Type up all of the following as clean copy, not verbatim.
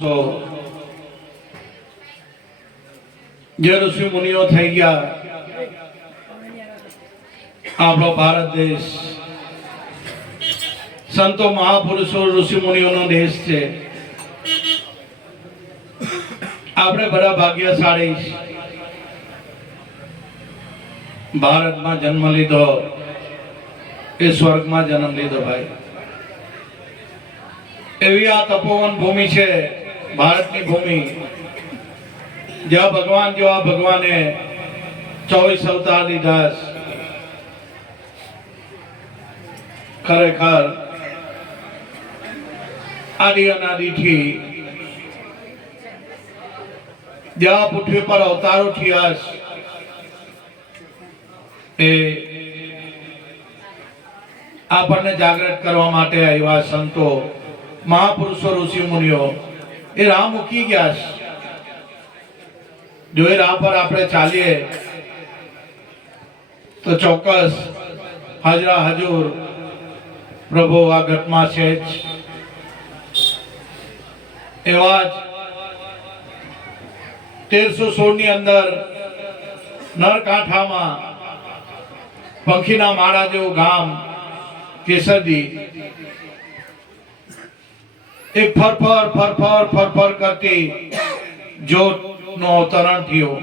તો જે ઋષિ મુનિઓ થઈ ગયા આપણો ભારત દેશ સંતો મહાપુરુષો ઋષિ મુનિઓનો દેશ છે. આપણે બધા ભાગ્યશાળી ભારતમાં જન્મ લીધો એ સ્વર્ગમાં જન્મ લીધો ભાઈ. એવી આ તપોવન ભૂમિ છે ભારતની ભૂમિ, જ્યાં ભગવાન જેવા ભગવાને 24 અવતાર લીધા. ખરેખર આદિ અનાદિથી જ્યાં પૃથ્વી પર અવતારો થયા એ આપણને જાગૃત કરવા માટે આવ્યા સંતો મહાપુરુષો ઋષિ મુનિઓ એ રાહ મૂકી ગયા છે. જો એ રાહ પર આપણે ચાલીએ તો ચોક્કસ હાજરા હજુર પ્રભુ આ ઘટમાં છે જ. એવા જ 1316 ની અંદર નરકાંઠામાં પંખીના માળા જેવું ગામ કેસરદી એક ફરફર કરતી જ્યોત નો અવતરણ થયો.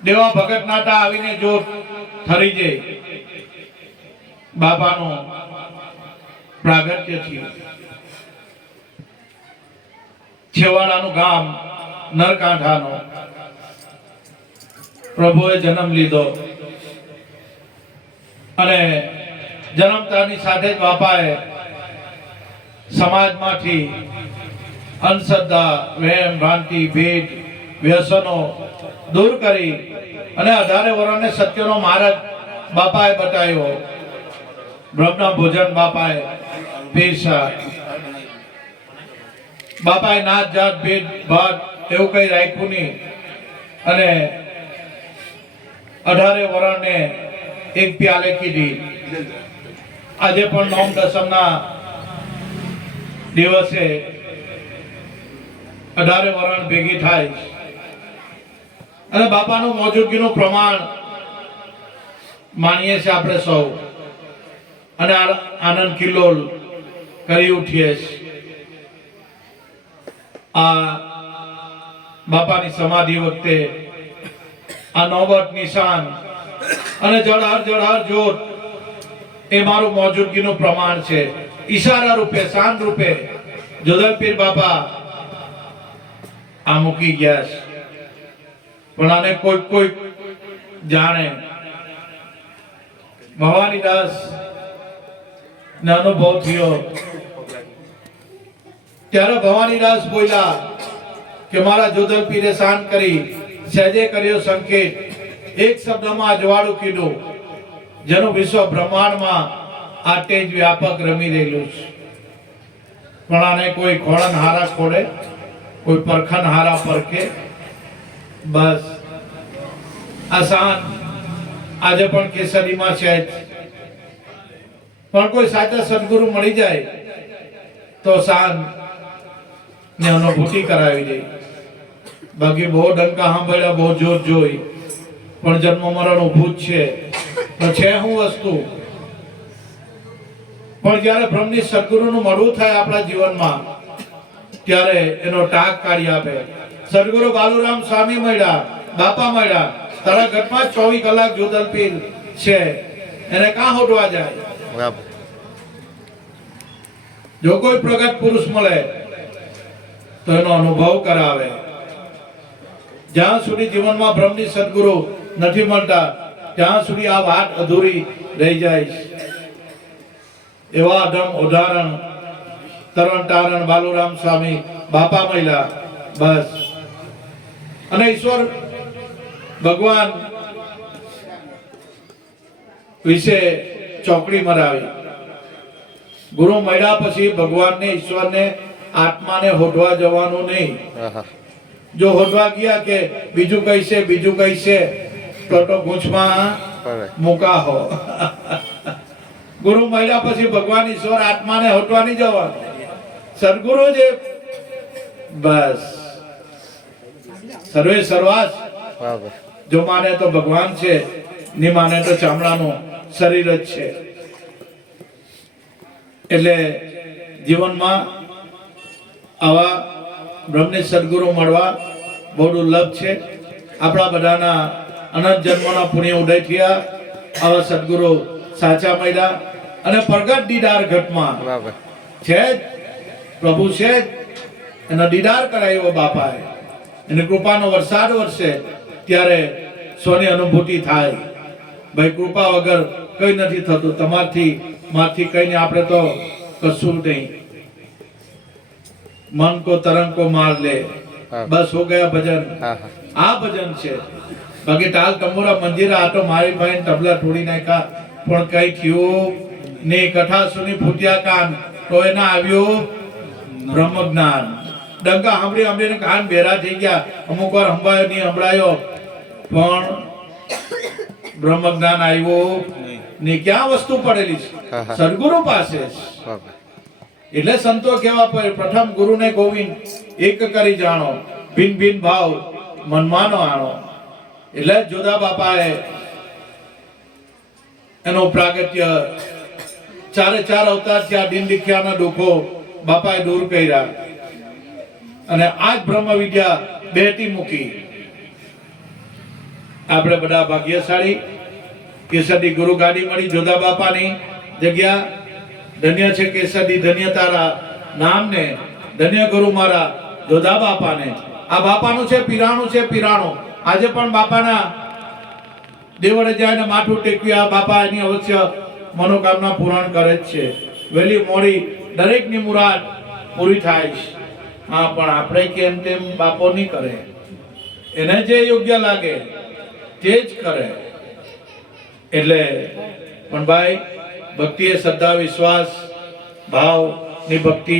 દેવા ભગત નાટા આવીને જ્યોત થરી જાય બાબાનો પ્રાગટ્ય થયું. છેવાડાનું ગામ નરકાંઠાનો પ્રભુએ જન્મ લીધો અને જન્મતાની સાથે જ બાપાએ સમાજમાંથી અંધશ્રદ્ધા, વહેમ, ભ્રાંતિ, ભેદ, વ્યસનો દૂર કરી અને 18 વર્ષને સત્યનો માર્ગ બાપાએ બતાવ્યો. બ્રહ્મના ભોજન બાપાએ પીરસા. બાપાએ નાત જાત ભેદ ભાત એવું કઈ રાખ્યું નહીં અને 18 વર્ષને એક પ્યાલે કીધી. આજે પણ નોમ દસમના દિવસે 18 વરણ ભેગી થાય અને બાપાનું મોજૂદગીનું પ્રમાણ માનીએ છીએ આપણે સૌ અને આનંદ કિલ્લોલ કરી ઉઠીએ છીએ. આ બાપાની સમાધિ વખતે આ નોબત નિશાન અને જળહર જ્યોત એ મારું મોજૂદગીનું પ્રમાણ છે. ઈશારા રૂપે, શાન રૂપે જોધલપીર બાપા આ મૂકી ગયા છે. પણ આને કોઈ જાણે. ભવાનીદાસ ને અનુભવ થયો ત્યારે ભવાનીદાસ બોલ્યા કે મારા જોધલપીરે શાન કરી સહેજે કર્યો સંકેત, એક શબ્દમાં અજવાળું કીધું જેનું વિશ્વ બ્રહ્માંડમાં આ તેજ વ્યાપક રમી રહેલું છે. પણ આને કોઈ ખોળન હારા ખોડે, કોઈ પરખન હારા પરખે. બસ આ શાન આજે પણ કેસરીમાં છે જ. પણ કોઈ સાચા સદગુરુ મળી જાય તો શાન ને અનુભૂતિ કરાવી દે. બાકી બહુ ડંકા સાંભળ્યા, બહુ જોત જોઈ, પણ જન્મ મરણ ઊભું જ છે. તો છે શું વસ્તુ? પણ જ્યારે બ્રહ્મની સદગુરુનું મળવું થાય આપણા જીવનમાં ત્યારે એનો ટાક કાઢી આપે. સદગુરુ બાલુરામ સ્વામી મળ્યા, બાપા મળ્યા, તારા ઘરમાં 24 કલાક જોધલપીર છે, એને કાં હોટવા જાય? જો કોઈ પ્રગટ પુરુષ મળે તો એનો અનુભવ કરાવે. જ્યાં સુધી જીવનમાં બ્રહ્મની સદગુરુ નથી મળતા ત્યાં સુધી આ વાત અધૂરી રહી જાય. એવા અધમ ઉદાહરણ તરણ તારણ બાલુરામ સ્વામી બાપા મળ્યા. બસ અને ઈશ્વર ભગવાન વિશે ચોકડી મરાવી. ગુરુ મળ્યા પછી ભગવાનને, ઈશ્વરને, આત્માને હોધવા જવાનું નહીં. જો હોધવા ગયા કે બીજું કઈ છે તો ગૂંચમાં મૂકા હો. ગુરુ મળ્યા પછી ભગવાન ઈશ્વર આત્માને હોટવા નહીં જવાનું. સદગુરુ જે બસ સર્વે સર્વાસ. બરાબર. જો માને તો ભગવાન છે, ની માને તો ચામડાનું શરીર જ છે. એટલે જીવનમાં આવા બ્રહ્મની સદગુરુ મળવા બહુ દુર્લભ છે. આપણા બધાના અનંત જન્મના પુણ્ય ઉદય થયા, આવા સદગુરુ સાચા મળ્યા અને પ્રગટ દીદાર ઘટમાં બરાબર. છે જ પ્રભુ છે જ, એનો દીદાર કરાયો બાપાએ, એની કૃપાનો વરસાદ વરસે ત્યારે સોની અનુભૂતિ થાય. ભાઈ કૃપા વગર કઈ નથી થતું. તમારથી મારથી કઈ નહીં, આપણે તો કશું નહીં. મન કો તરંગ કો માર લે, બસ હો ગયા ભજન. આ ભજન છે. બાકી ટાલ તંબુરા મંદિર આટો મારી ભાઈ તબલા તોડી નાખ્યા, પણ કઈ થયું ને. કથા સુની ફૂટ્યા કાન, તો એના આવ્યું બ્રહ્મ જ્ઞાન. ડંકા સાંભળી સાંભળીને કાન બેરા થઈ ગયા. અમુક વાર સંભળાયો નહીં સંભળાયો, પણ બ્રહ્મ જ્ઞાન આવ્યું ને. ક્યાં વસ્તુ પડેલી છે? સદગુરુ પાસે. એટલે સંતો કેવા પડે, પ્રથમ ગુરુને ગોવિંદ એક કરી જાણો, ભિન્ન ભિન્ન ભાવ મનમાનો આણો. એટલે જોધા બાપાએ એનો પ્રાગટ્ય ચારે ચાર અવતાર થયા, દિન દીખ્યાના દુઃખો બાપાએ દૂર કર્યા અને આજ બ્રહ્મ વિદ્યા બેટી મૂકી. આપણે બધા ભાગ્યશાળી. કેસરી ગુરુ ગાડી મળી જોધા બાપાની જગ્યા. ધન્ય છે કેસરી, ધન્ય તારા નામને, ધન્ય ગુરુ મારા જોધા બાપાને. આ બાપાનું છે પીરાણું છે પીરાણું. આજે પણ બાપાના દેવળે જાય ને માથું ટેક્યું, આ બાપા એની અવશ્ય મનોકામના પૂરણ કરે જ છે. વહેલી મોડી દરેકની મુરાદ પૂરી થાય છે. હા, પણ આપણે કેમ તેમ બાપો નહીં કરે. એને જે યોગ્ય લાગે તે જ કરે. એટલે પણ ભાઈ ભક્તિ એ શ્રદ્ધા, વિશ્વાસ, ભાવ ની ભક્તિ,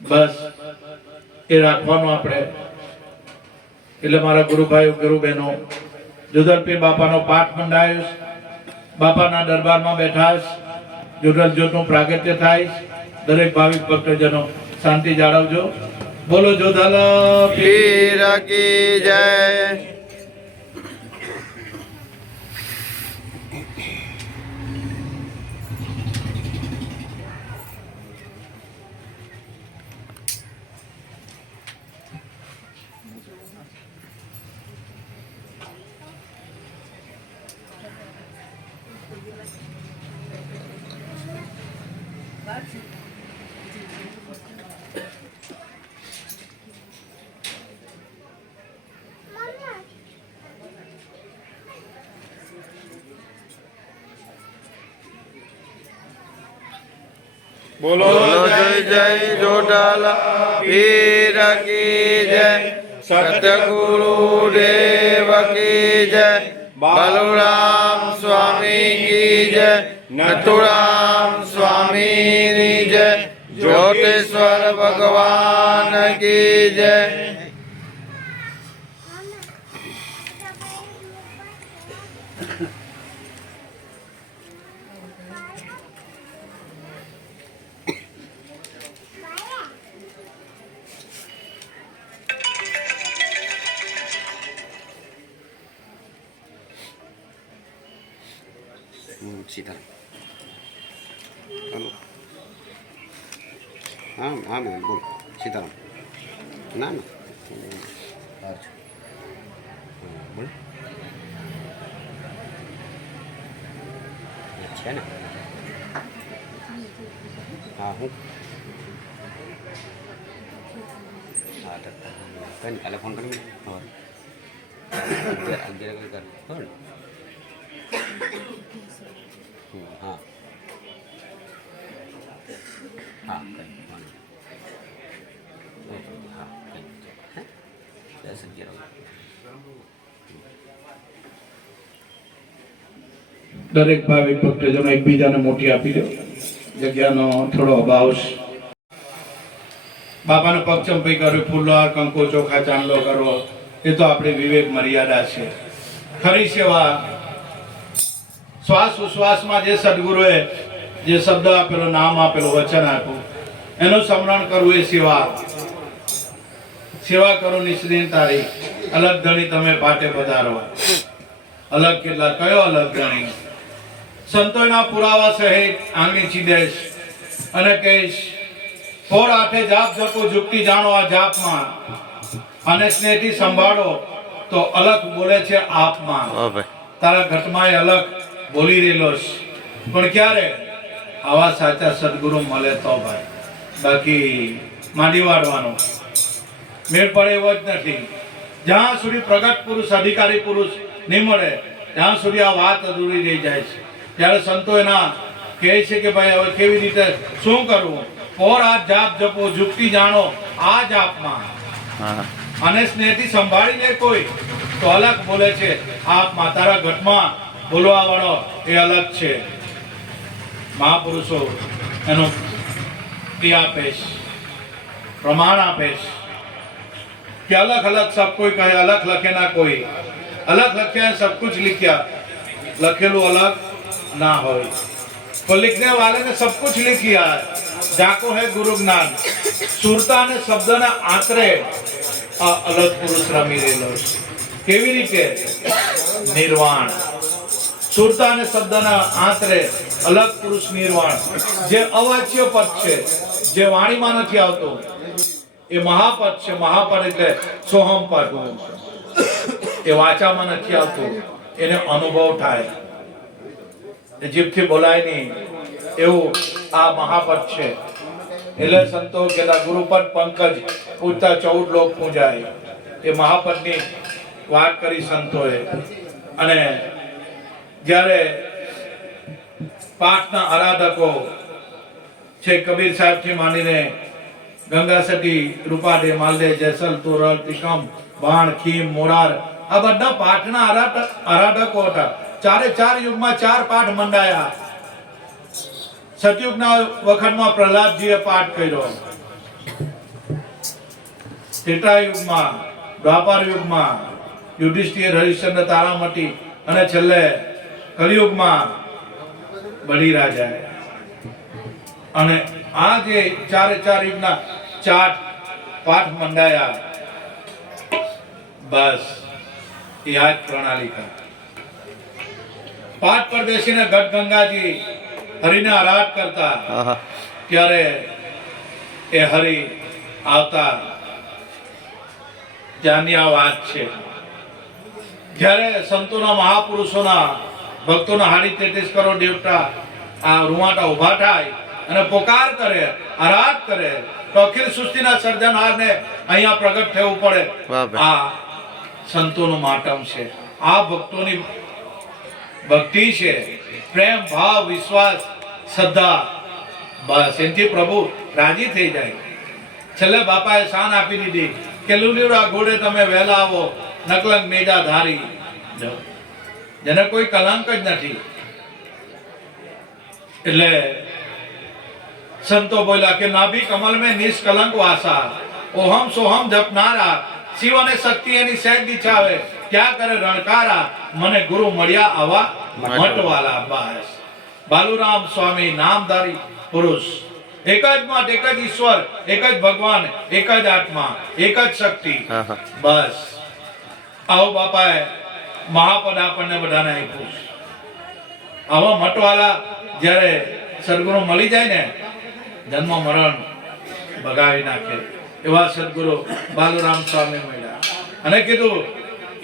બસ એ રાખવાનું આપણે. એટલે મારા ગુરુભાઈઓ ગુરુ બહેનો, જોધલ પીર બાપાનો પાઠ મંડાયો, બાપાના દરબારમાં બેઠા, જોધલ જ્યોતનું પ્રાગટ્ય થાય. દરેક ભાવિક ભક્તજનો શાંતિ જાળવજો. બોલો જોધલ પીર કી જય. બોલો જય જય જોટાલા પીર કી જય. સતગુરુ દેવ કી જય. બાલુરામ સ્વામી કી જય. નથુરામ સ્વામી ની જય. જ્યોતિશ્વર ભગવાન કી જય. સીતારામ. હા હા મેમ બોલ. સીતારામ. ના ના બોલ છે ને. હા હું હા કઈ કાલે ફોન કરી અગિયાર કર. હા હા કઈ હા કઈ 10-11 દરેક ભાવિક ભક્તજનો એકબીજાને મોટી આપી દો. જગ્યાનો થોડો અભાવ છે. બાપાનો પગ ચંપી કર્યો, ફૂલો કંકો ચોખા ચાંદલો કરવો, એ તો આપણી વિવેક મર્યાદા છે. ખરી સેવા શ્વાસ ઉશ્વાસમાં જે સદગુરુએ જે શબ્દ આપેલો, નામ આપેલો, વચન આપ્યું, એનું સ્મરણ કરવું એ સેવા. સેવા કરો નિશ્ચિત તારી અલગ ધણી તમે પાટે પધારો અલગ કેટલા કયો અલગ ધણી સંતોના પુરાવા સહિત આંગળી ચીદેશ અને કહીશ ફોર આઠે જાપ જપો ઝુકતી જાણો આ જાપમાં અને સ્નેહથી સંભાળો તો અલગ બોલે છે આપમાં તારા ઘટમાં અલગ બોલી રહેલો છે પણ ક્યારે આવા સાચા સદગુરુ મળે તો ભાઈ બાકી માંડી વાળવાનો મેળ પડે એવો જ નથી જ્યાં સુધી પ્રગટ પુરુષ અધિકારી પુરુષ નહીં મળે ત્યાં સુધી આ વાત અધૂરી રહી જાય છે ત્યારે સંતો એના કહે છે કે ભાઈ હવે કેવી રીતે શું કરવું ઓર આ જાપ જપો ઝુકતી જાણો આ જાપમાં અને સ્નેહથી સંભાળી લે કોઈ તો અલગ બોલે છે આપમાં તારા ઘટમાં બોલવા વાળો એ અલગ છે મહાપુરુષો એનું આપેશ પ્રમાણ આપેશ कि अलग अलग सब कोई कहे अलग लखे ना कोई अलग लखे हैं सब कुछ लिखा लखेलू अलग ना हो तो लिखने वाले ने सब कुछ लिख लिया है जाको है गुरु ज्ञान सुरता ने शब्द ने आंतरे अलग पुरुष रमी रेलो केवी रीते निर्वाण सुरता ने शब्द ने आंतरे अलग पुरुष निर्वाण जे अवाच्य पद छे जे वाणी में नहीं आवतो એ મહાપદ છે મહાપદ એટલે સોહમ પદ એ વાચામાં નથી આવતું એને અનુભવ થાય એ જીભથી બોલાય નહીં એવું આ મહાપદ છે એટલે સંતો કેલા ગુરુપદ પંકજ પૂજતા 14 લોક પૂજાય એ મહાપદની વાત કરી સંતોએ અને જ્યારે પાઠના આરાધકો છે કબીર સાહેબ થી માંડીને ગંગા સટી રૂપાડે માલદે જેસલ તોરલ તિકમ બાણ ખીમ મોરાર આ બધા પાઠના આરાધકો હતા ચારે ચાર યુગમાં ચાર પાઠ મંડાયા સતયુગના વખતમાં પ્રહલાદજીએ પાઠ કર્યો ત્રેતા યુગમાં દ્વાપર યુગમાં યુધિષ્ઠિર હરિશ્ચંદ્ર તારામતી અને છેલ્લે કલિયુગમાં બલી રાજાએ અને આ જે ચારે ચાર યુગના ચાર પાઠ મંડાયા બસ એ આ પ્રણાલિકા પાઠ પર બેસીને ગઢ ગંગાજી હરિને આરાધ કરતા ત્યારે એ હરિ આવતા ત્યાંની આ વાત છે જ્યારે સંતોના મહાપુરુષોના ભક્તોના 33 કરોડ દેવતા આ રૂવાટા ઉભા થાય અને પોકાર કરે આરાધ કરે તો અખિલ સૃષ્ટિના સર્જનહારને અહીંયા પ્રગટ થવું પડે આ સંતોનું માતમ છે આ ભક્તોની ભક્તિ છે પ્રેમ ભાવ વિશ્વાસ શ્રદ્ધા બસ એનથી પ્રભુ રાજી થઈ જાય છેલ્લે બાપાએ શાન આપી દીધી કે લુલીરા ઘોડે તમે વહેલા આવો નકલંક નેજા ધારી જેને કોઈ કલંક જ નથી એટલે संतो बोला कि नाभि कमल में निष्कलंक वासा ओहम सोहम जपनारा शिव ने शक्ति एनी सहज दिछावे क्या करे रणकारा मने गुरु मळ्या आवा मटवाला बस बालूराम स्वामी नामधारी पुरुष एक જ મત એક જ ઈશ્વર એક જ ભગવાન એક જ આત્મા એક જ શક્તિ બસ આવો બાપાએ મહાપદ આપણને બધાને આપ્યું આવા મટવાલા જ્યારે સદગુરુ મળી જાય ને જન્મ મરણ ભગાવી નાખે એવા સદગુરુ બાલુરામ સ્વામી મળ્યા અને કીધું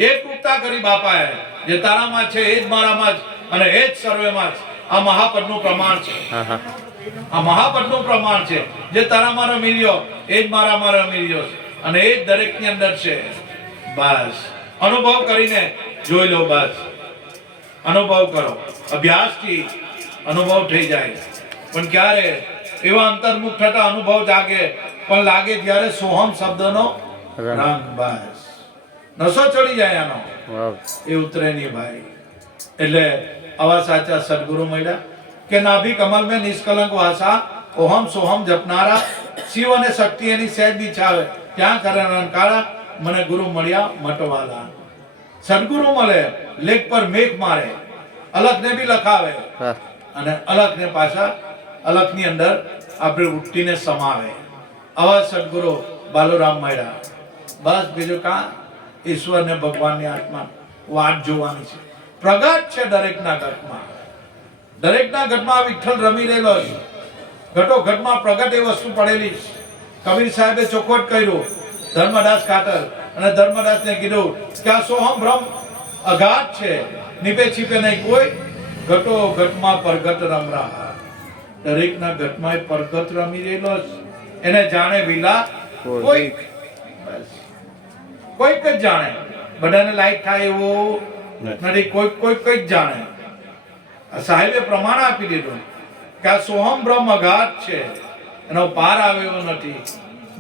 એક ઉક્તા કરી બાપાએ જે તારામાં છે એ જ મારામાં જ અને એ જ સર્વેમાં જ આ મહાપદનું પ્રમાણ છે આ મહાપદનું પ્રમાણ છે જે તારામાં રમી રહ્યો એ જ મારામાં રમી રહ્યો છે અને એ જ દરેકની અંદર છે બસ અનુભવ કરીને જોઈ લો બસ અનુભવ કરો અભ્યાસથી અનુભવ થઈ જાય પણ ક્યારે એવા અંતર્મુખ થતા અનુભવ જાગે પણ લાગે જ્યારે સોહમ શબ્દનો રંગ બસ નશો ચડી જાય આનો એ ઉતરે નહીં ભાઈ એટલે આવા સાચા સદગુરુ મળ્યા કે નાભી કમલ में નિષ્કલંક વાસા ઓહમ સોહમ જપનારા શિવ અને શક્તિ એની સહેજ દિછાવે ત્યાં કરે રણકારા મને ગુરુ મળ્યા મટવાલા સદગુરુ મળે લેખ પર મેઘ મારે અલખને બી લખાવે અને અલખને પાછા અલખની અંદર આપણે ઉઠીને સમાવે આવા સદગુરુ બાલુરામ મળ્યા બસ બીજું કા ઈશ્વર ને ભગવાનની આત્મા વાટ જોવાની છે. પ્રગટ છે દરેકના ઘટમાં. દરેકના ઘટમાં વિઠ્ઠલ રમી રહેલો છે. ઘટો ઘટમાં પ્રગટ એ વસ્તુ પડેલી છે. કબીર સાહેબે ચોખવટ કર્યું ધર્મદાસ ખાતર, અને ધર્મદાસને કીધું કે આ સોહમ બ્રહ્મ અગાધ છે, નીપે છીપે નહીં કોઈ, ઘટો ઘટમાં પ્રગટ રમરા. દરેકના ઘટમાં પ્રગટ રમી રહેલો છે. એને જાણે વિલા કોઈક, બસ કોઈક જ જાણે. બધાને લાઈટ થાય એવું નથી, કોઈક જ જાણે. સાહેબે પ્રમાણ આપી દીધું કે આ સોહમ બ્રહ્મ અગાધ છે, એનો પાર આવે એવો નથી.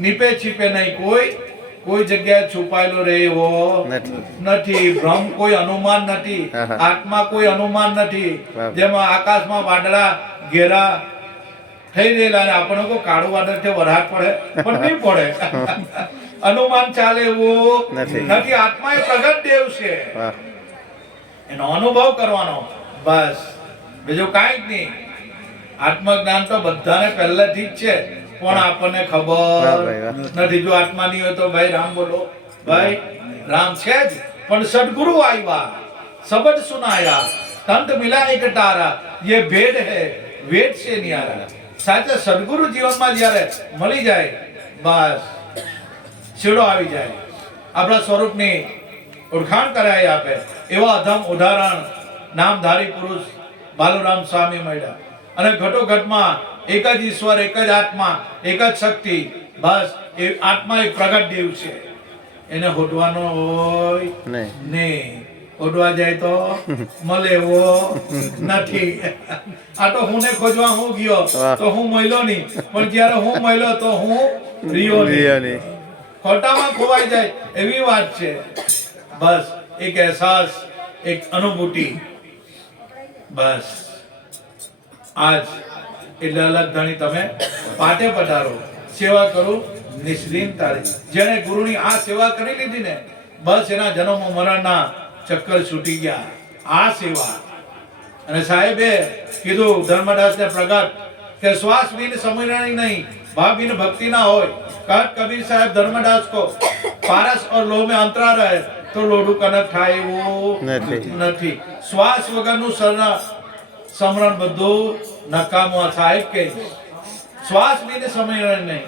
નીપે છીપે નહીં કોઈ જગ્યાએ છુપાયેલો રહે એવો નથી. બ્રહ્મ કોઈ અનુમાન નથી, આત્મા કોઈ અનુમાન નથી. જેમાં આકાશમાં વાદળા ઘેરા થઈ રહેલા અને આપણને કોઈ કાળું વાદળ છે વરસાદ પડે પણ નહીં પડે, અનુમાન ચાલે એવું નથી. આત્મા એ પ્રગટ દેવ છે, એનો અનુભવ કરવાનો બસ, બીજું કાંઈ જ નહીં. આત્મજ્ઞાન તો બધાને પહેલેથી જ છે, પણ આપણને ખબર નથી. જો આત્મા નહીં હોય તો ભાઈ રામ બોલો, ભાઈ રામ છે જ, પણ સદગુરુ આવ્યા, શબ્દ સુનાયા, તંત મિલાને કટારા, ये भेद है वेद से न्यारा. સાચે સદગુરુ જીવનમાં જ્યારે મળી જાય બસ છેડો આવી જાય. આપણા સ્વરૂપની ઓળખાણ કરાવી આપે એવા અધમ ઉદાહરણ નામધારી પુરુષ બાલુરામ સ્વામી મળ્યા. અને ઘટો ઘટમાં એક જ ઈશ્વર, એક જ આત્મા, એક જ શક્તિ. બસ એ આત્મા એક પ્રગટ દેવ છે, એને હોદવાનો હોય નહીં. હોદવા જાય તો મળે એવો નથી. આ તો હું ને ખોજવા હું ગયો તો હું મળ્યો નહીં, પણ જ્યારે હું મળ્યો તો હું રિયો નહીં. ખોટામાં ખોવાઈ જાય એવી વાત છે. બસ એક અહેસાસ, એક અનુભૂતિ. બસ આજ એટલે અલગ ધણી તમે પાટે પધારો, સેવા કરું નિશ્ચિંતારે. જેને ગુરુની આ સેવા કરી લીધી ને બસ એના જન્મ મરણના ચક્કર છૂટી ગયા. આ સેવા. અને સાહેબે કીધું ધર્મદાસને પ્રગટ કે શ્વાસ બિન સમરણી નહીં, ભાવ બિન ભક્તિ ના હોય. कहत कबीर साहब धर्मदास को पारस और लोह में अंतरा रहे तो लोडू कनक થાય એવું નથી. શ્વાસ વગરનું સમરણ બધું નકામું. સાહેબ કે શ્વાસ બિન સમરણ નહીં,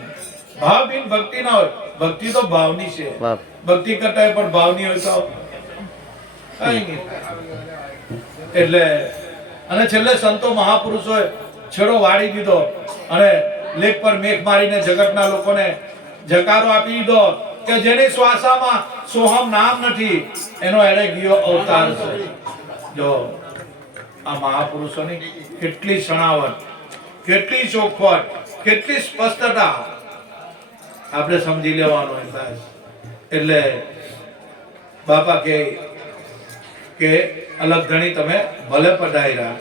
ભાવ બિન ભક્તિ ના હોય. ભક્તિ તો ભાવની છે, ભક્તિ કરતા પણ ભાવની હોય તો કઈ નહીં. એટલે અને છેલ્લે સંતો મહાપુરુષોએ છેડો વાળી દીધો અને લેખ પર મેઘ મારીને જગતના લોકોને જકારો આપી દીધો કે જેની શ્વાસામાં સોહમ નામ નથી એનો એણે ગયો અવતાર છે. જો આ મહાપુરુષોની કેટલી સણાવટ, કેટલી ચોખવટ, કેટલી સ્પષ્ટતા આપણે સમજી લેવાનું. એટલે બાપા કે અલગ ધણી તમે ભલે પધાર્યા,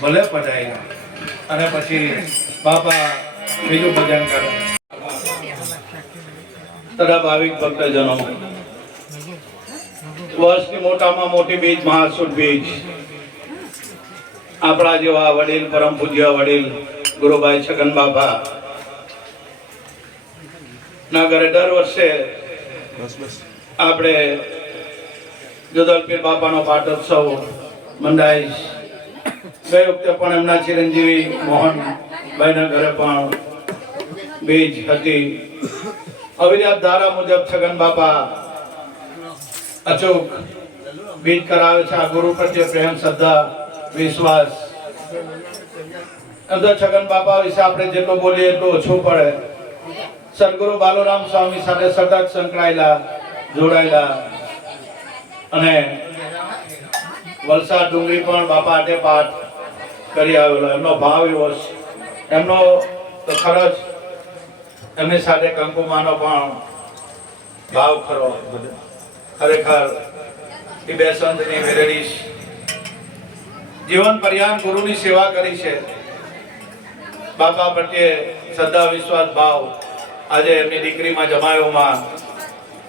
ભલે પધાર્યા. અને પછી બાપા બીજું ભજન કરો. તથા ભાવિક ભક્તજનો, વર્ષની મોટામાં મોટી બીજ મહાસુદ બીજ આપણા જેવા વડીલ, પરમ પૂજ્ય વડીલ ગુરુભાઈ છગન બાપા ના ઘરે દર વર્ષે આપણે જોધલપીર બાપાનો પાટોત્સવ મંડાય. ગઈ વખતે પણ એમના ચિરંજીવી મોહનભાઈના ઘરે પણ બીજ હતી. અવિરત ધારા મુજબ છગન બાપા અચૂક બીજ કરાવે છે. આ ગુરુ પ્રત્યે પ્રેમ, શ્રદ્ધા, વિશ્વાસ. એમ તો છગન બાપા વિશે આપણે જેટલું બોલીએ એટલું ઓછું પડે. સદગુરુ બાલુરામ સ્વામી સાથે સતત સંકળાયેલા, જોડાયેલા. અને વલસાડ ડુંગળી પણ બાપા આટે પાઠ કરી આવેલો. એમનો ભાવ એવો છે, એમનો તો ખરો જ. એમની સાથે કંકુમાનો પણ ભાવ ખરો. ખરેખર એ બે સંતની મેળવી જીવન પર્યાંત ગુરુની સેવા કરી છે. બાપા પ્રત્યે શ્રદ્ધા, વિશ્વાસ, ભાવ આજે એમની દીકરીમાં, જમાયોમાં,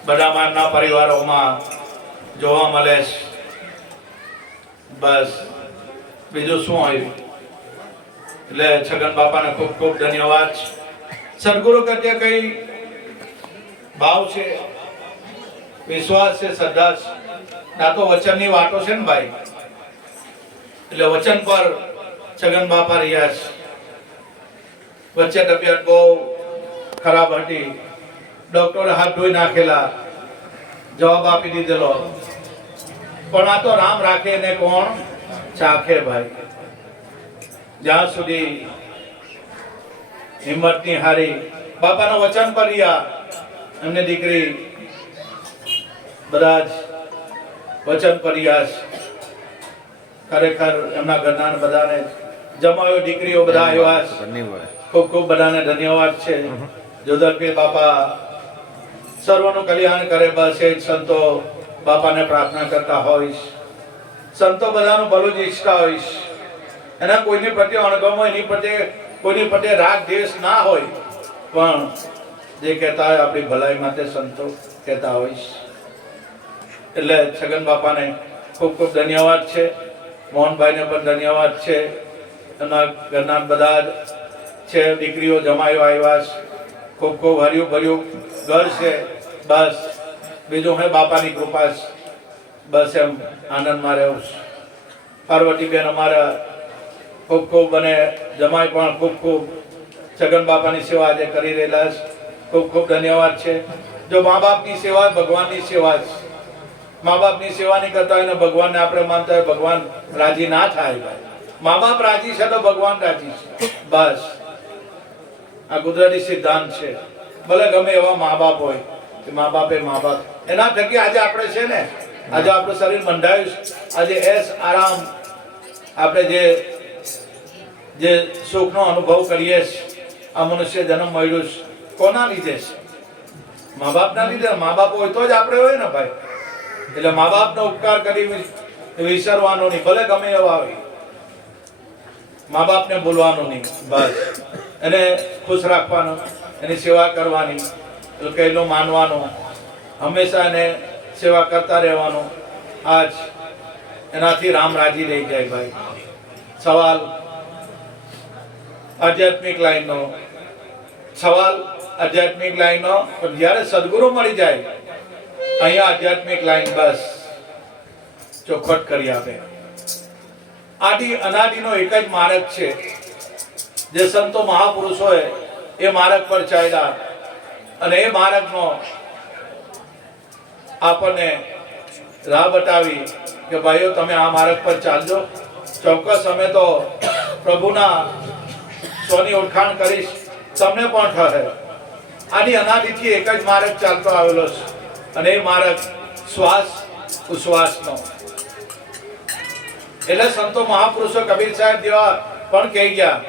બધામાં, એમના પરિવારોમાં જોવા મળે છે. બસ બીજું શું હોય. એટલે છગન બાપાને ખૂબ ખૂબ ધન્યવાદ. સદગુરુ પ્રત્યે કઈ ભાવ છે વિશ્વાસ છે, શ્રદ્ધા છે. આ તો વચનની વાતો છે ને ભાઈ. એટલે વચન પર છગન બાપા રહ્યા છે. વચ્ચે તબિયત બહુ ખરાબ હતી, ડોક્ટરે હાથ ધોઈ નાખેલા, જવાબ આપી દીધેલો, પણ આ તો રામ રાખે ને કોણ ચાખે ભાઈ. જ્યાં સુધી હિંમતની હારી બાપાના વચન પર રહ્યા, એમની દીકરી બધા જ વચન પર રહ્યા છે. ખરેખર એમના ઘરના બધાને જમાયો, દીકરીઓ બધા આવ્યા છે. ખૂબ ખૂબ બધાને ધન્યવાદ છે. જોધલપીર બાપા સર્વનું કલ્યાણ કરે, બસ એ જ સંતો બાપાને પ્રાર્થના કરતા હોઈશ. સંતો બધાનું ભલું જ ઈચ્છતા હોઈશ. એના કોઈની પ્રત્યે અણગમો, એની પ્રત્યે કોઈની પ્રત્યે રાગ દ્વેષ ના હોય, પણ જે કહેતા હોય આપણી ભલાઈ માટે સંતો કહેતા હોઈશ. એટલે છગન બાપાને ખૂબ ખૂબ ધન્યવાદ છે. મોહનભાઈને પણ ધન્યવાદ છે. એમના ઘરના બધા જ છે, દીકરીઓ જમાયો આવ્યા છે. ખૂબ ખૂબ હર્યું ભર્યું ઘર છે. બસ બીજું હે બાપાની કૃપા છે. બસ એમ આનંદમાં રહું છું. પાર્વતીબેન અમારા ખૂબ ખૂબ અને જમાઈ પણ ખૂબ ખૂબ છગન બાપાની સેવા આજે કરી રહેલા છે. ખૂબ ખૂબ ધન્યવાદ છે. જો મા બાપની સેવા ભગવાનની સેવા છે. મા બાપની સેવા નહીં કરતા હોય ને ભગવાનને આપણે માનતા હોય, ભગવાન રાજી ના થાય ભાઈ. મા બાપ રાજી છે તો ભગવાન રાજી છે. બસ આ કુદરતી સિદ્ધાંત છે. ભલે ગમે એવા મા બાપ હોય, કે મા બાપ એ મા બાપ, એના થકી આજે આપણે છે ને, આજે આપણું શરીર બંધાયું, આજે એસ આરામ આપણે જે સુખનો અનુભવ કરીએ છીએ, આ મનુષ્ય જન્મ મળ્યું છે, કોના લીધે છે? મા બાપના લીધે. મા બાપ હોય તો જ આપણે હોય ને ભાઈ. એટલે મા બાપનો ઉપકાર કરી વિસરવાનો નહીં, ભલે ગમે એવા હોય. મા બાપને બોલવાનું નહીં, બસ એને ખુશ રાખવાનું, એની સેવા કરવાની, એટલે કહેલું માનવાનું, હંમેશા એને સેવા કરતા રહેવાનું. આજ એનાથી રામ રાજી રહી જાય ભાઈ. સવાલ આધ્યાત્મિક લાઈનનો સવાલ, આધ્યાત્મિક લાઈનનો, પણ જ્યારે સદગુરુ મળી જાય અહીંયા આધ્યાત્મિક લાઈન બસ ચોખવટ કરી આપે. આદિ અનાદિનો એક જ માર્ગ છે, જે સંતો મહાપુરુષોએ એ માર્ગ પર ચાલ્યા, અને એ માર્ગનો આપણને રાહ બતાવી કે ભાઈઓ તમે આ માર્ગ પર ચાલજો. ચોક્કસ અમે તો પ્રભુના સ્વની ઓળખાણ કરીશ, તમને પણ થશે. આદિ અનાદિથી એક જ માર્ગ ચાલતો આવેલો છે, અને એ માર્ગ શ્વાસ ઉશ્વાસનો. એટલે સંતો મહાપુરુષો કબીર સાહેબ જેવા પણ કહી ગયા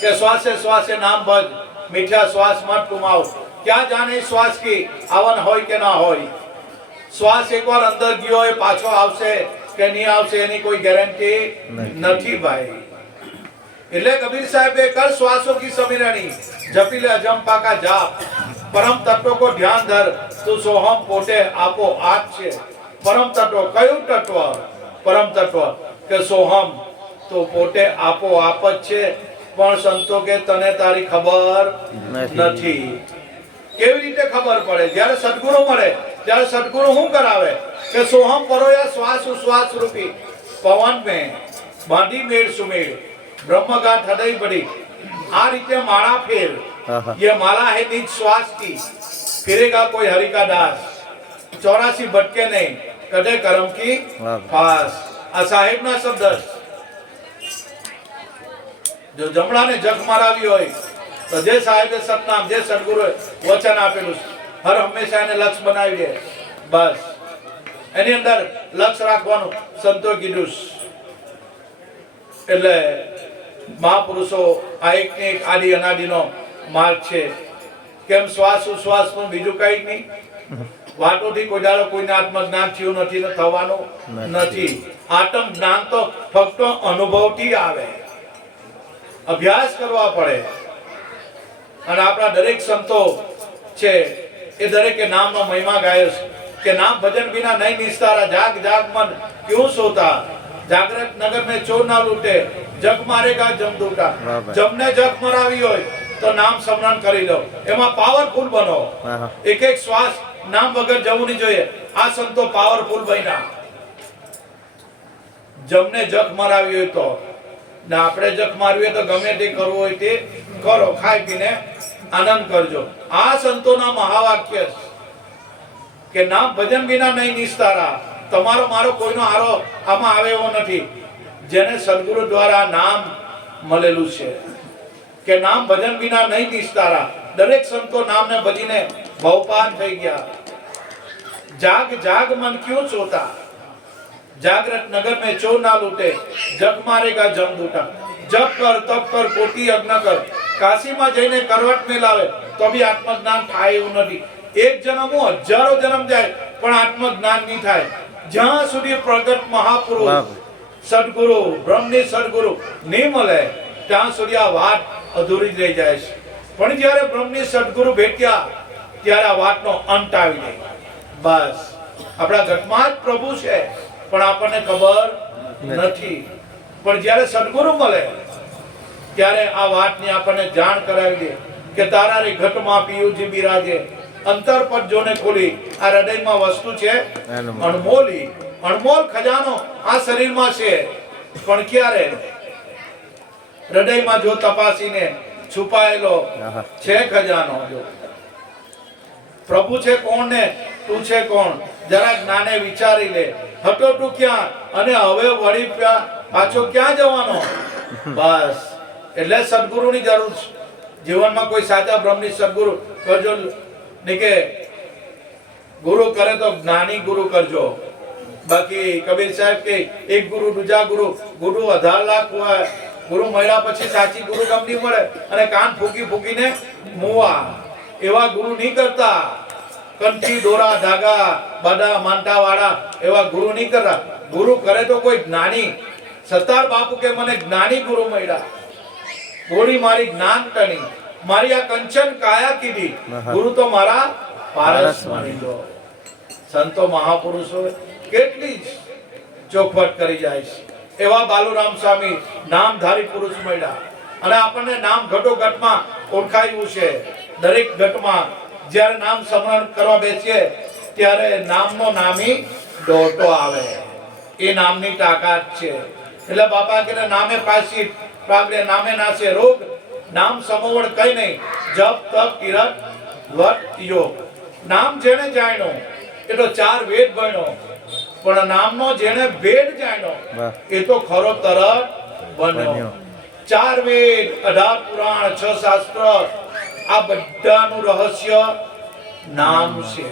કે શ્વાસે શ્વાસે નામ ભજ, મીઠા શ્વાસ મત ગુમાવ. ક્યાં જાણે શ્વાસ કી આવન હોય કે ના હોય. શ્વાસ એકવાર અંદર ગયો એ પાછો આવશે કે નહીં આવશે એની કોઈ ગેરંટી નથી ભાઈ. એટલે કબીર સાહેબે કર શ્વાસો કી સમીરણી, જપી લે અજમ પાકા જાપ, પરમ તત્વ કો ધ્યાન ધર, તું સોહમ પોતે આપો આપ છે. પરમ તત્વ કયું તત્વ? પરમ તત્વ કે સોહમ તો પોતે આપો આપ જ છે, પણ સંતો કે તને તારી ખબર નથી. કેવી રીતે ખબર પડે? જ્યારે સદગુરુ મળે ત્યારે સદગુરુ શું કરાવે કે સોહમ પરોયા શ્વાસ ઉશ્વાસ રૂપી પવન में बांधी मेड़ सुमेड़ ब्रह्मगाठ हृदय बड़ी. आ રીતે માળા ફેર, ये माला है निज श्वास की, फिरेगा कोई हरि का दास, 84 भटके नहीं, कदे कर्म की पास. આ સાહેબના શબ્દ. જો જમણાને જગ મારાવી હોય તો જે સાહેબે સતનામ, જે સદગુરુએ વચન આપેલું હર હંમેશા એને લક્ષ્ય બનાવી દે. બસ એની અંદર લક્ષ્ય રાખવાનું સંતો કીધું. એટલે મહાપુરુષો આ એક આદિ અનાદિનો માર્ગ છે. કેમ શ્વાસ ઉશ્વાસ પણ બીજું કઈ નહીં. વાતોથી કોઈ દાડો કોઈને આત્મજ્ઞાન થયું નથી ને થવાનું નથી. આત્મ જ્ઞાન તો ફક્ત અનુભવથી આવે, અભ્યાસ કરવા પડે. અને આપણા દરેક સંતો છે એ દરેકે નામનો મહિમા ગાયો છે કે નામ ભજન વિના નહીં નિસ્તારા, જાગ જાગ મન ક્યું સોતા, જાગૃત નગર में ચોર ના લૂટે, જગ મારેગા જમદૂતા. જમને જગ મરાવી હોય તો નામ સ્મરણ કરી લો, એમાં પાવરફુલ બનો. એક એક શ્વાસ નામ વગર જવું નહીં જોઈએ. આ સંતો પાવરફુલ બન્યા. જમને જખ મરાવી હોય તો, ને આપણે જખ મારવી હોય તો ગમે તે કરવું હોય તે કરો, ખાઈ પીને આનંદ કરજો. આ સંતોના મહાવાક્ય કે નામ ભજન વિના નહીં નિસ્તારા. તમારો મારો કોઈનો હારો આમાં આવે એવો નથી. જેને સદગુરુ દ્વારા નામ મળેલું છે કે નામ ભજન વિના નહીં નિસ્તારા. દરેક સંતો નામને ભજીને ભવપાન થઈ ગયા. જાગ જાગ મન ક્यों सोता, जागृत नगर में चोर ना लूटे, जग मारेगा जम दूटा. जप कर तप कर कोटि यज्ञ कर, काशी માં જઈને કરવટ મેલાવે તો બી આત્મજ્ઞાન થાય એવું નથી. એક જન્મ હજારો જન્મ જાય પણ આત્મજ્ઞાન નહીં થાય જ્યાં સુધી પ્રગટ મહાપુરુષ સદગુરુ બ્રહ્મની સદગુરુ નહીં મળે ત્યાં સુધી આ વાત અધૂરી જ રહી જાય છે. પણ જ્યારે બ્રહ્મની સદગુરુ ભેટ્યા ત્યારે આ વાતનો અંત આવી જાય. બસ આપણા ઘટમાં જ પ્રભુ છે પણ આપણને ખબર નથી. પણ જ્યારે સદગુરુ મળે ત્યારે આ વાતની આપણને જાણ કરાવી દે કે તારા રે ઘટમાં પિયુજી બિરાજે. અંતર પર જોને ખોલી આ હૃદયમાં વસ્તુ છે અણમોલી. અણમોલ ખજાનો આ શરીરમાં છે પણ ક્યારે હૃદયમાં જો તપાસીને છુપાયેલો છે ખજાનો. જો પ્રભુ છે કોણ ને તું છે કોણ જરા જ્ઞાને વિચારી લે. હતો તું ક્યાં અને હવે વળી પાછો ક્યાં જવાનો. બસ એટલે સદગુરુની જરૂર છે જીવનમાં. કોઈ સાચા બ્રહ્મની સદગુરુ કરજો ને કે ગુરુ કરે તો જ્ઞાની ગુરુ કરજો. બાકી કબીર સાહેબ કે એક ગુરુ દૂજા ગુરુ, ગુરુ 18 લાખ હોય. ગુરુ મળ્યા પછી સાચી ગુરુ ગમની મળે અને કાન ફૂકી ફૂકીને મુવા એવા ગુરુ નહીં કરતા. કંઠી દોરા ધાગા બાડા માંટા વાળા એવા ગુરુ નહીં કરતા. ગુરુ કરે તો કોઈ જ્ઞાની. સત્તાર બાપુ કે મને જ્ઞાની ગુરુ મળ્યા. ગોળી મારી જ્ઞાન ટણી, મારી આ કંચન કાયા કીધી, ગુરુ તો મારા પારસ માની દો. સંતો મહાપુરુષો કેટલી ચોખવટ કરી જાય છે. એવા બાલુરામ સ્વામી નામધારી પુરુષ મળ્યા અને આપણને નામ ઘટોઘટમાં ઓળખાયું છે. દરેક ઘટમાં જ્યારે નામ સ્મરણ કરવા બેસીએ ત્યારે નામનો નામી દોડતો આવે. એ નામની તાકાત છે. એટલે બાપા કે નામે પાછી પ્રાગડે નામે નાશે રોગ, નામ સમોવડ કઈ નહીં, જપ તપ કિરત વટ યોગ. નામ જેને જાણ્યો એ તો 4 વેદ ભણ્યો પણ નામનો જેને વેદ જાણ્યો એ તો ખરો તરત બન્યો. 4 વેદ 18 પુરાણ 6 શાસ્ત્ર આ બધાનું રહસ્ય નામ છે.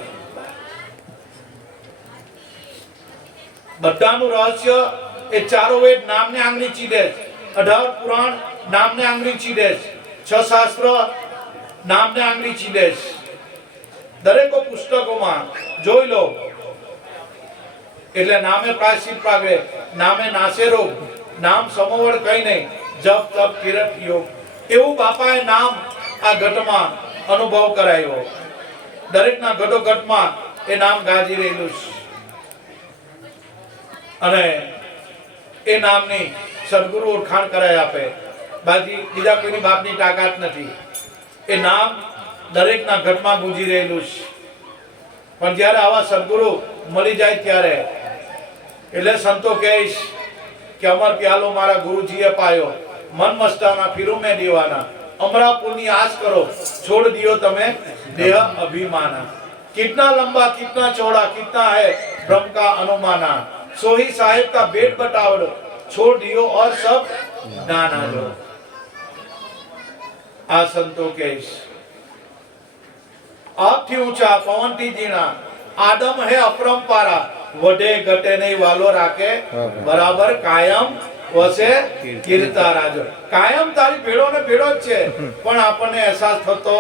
બધાનું રહસ્ય એ 4 વેદ નામને આંગળી ચીડે, 18 પુરાણ નામને આંગળી ચીડે, 6 શાસ્ત્ર નામને આંગળી ચીડે. દરેક પુસ્તકોમાં જોઈ લો. એટલે નામે પ્રાયશ્ચિત પાગે, નામે નાશે રોગ, નામ સમોવડ કઈ નહીં, જપ તપ કિરત યોગ. એવું બાપાએ નામ આ ઘટમાં અનુભવ કરાયો. દરેકના ઘટોઘટમાં એ નામ ગાજી રહેલું છે અને એ નામની સદગુરુ ઓળખાણ કરાય આપે. બાકી બીજા કોઈની બાપની તાકાત નથી. એ નામ દરેકના ઘટમાં ગુંજી રહેલું છે. પણ જ્યારે આવા સદગુરુ મળી જાય ત્યારે એટલે સંતો કહેશ કે અમર પ્યાલો મારા ગુરુજીએ પાયો, મન મસ્તાના ફિરું મેં દીવાના, અમરાપુરની આસ કરો છોડ દિયો તમે देह अभिमाना. कितना लंबा कितना चौड़ा कितना है ब्रह्म का अनुमाना. सोही साहेब का बेट बटावड़ो छोड़ दियो और सब नाना लो. आ संतो के आपથી ऊंचा पवनથી જીણા આદમ હે અપરંપારા વડે ઘટે નહીં વાલો રાખે બરાબર કાયમ વસે કીર્તા રાજો. કાયમ તારી ભેડો ને ભેડો જ છે પણ આપણને અહેસાસ થતો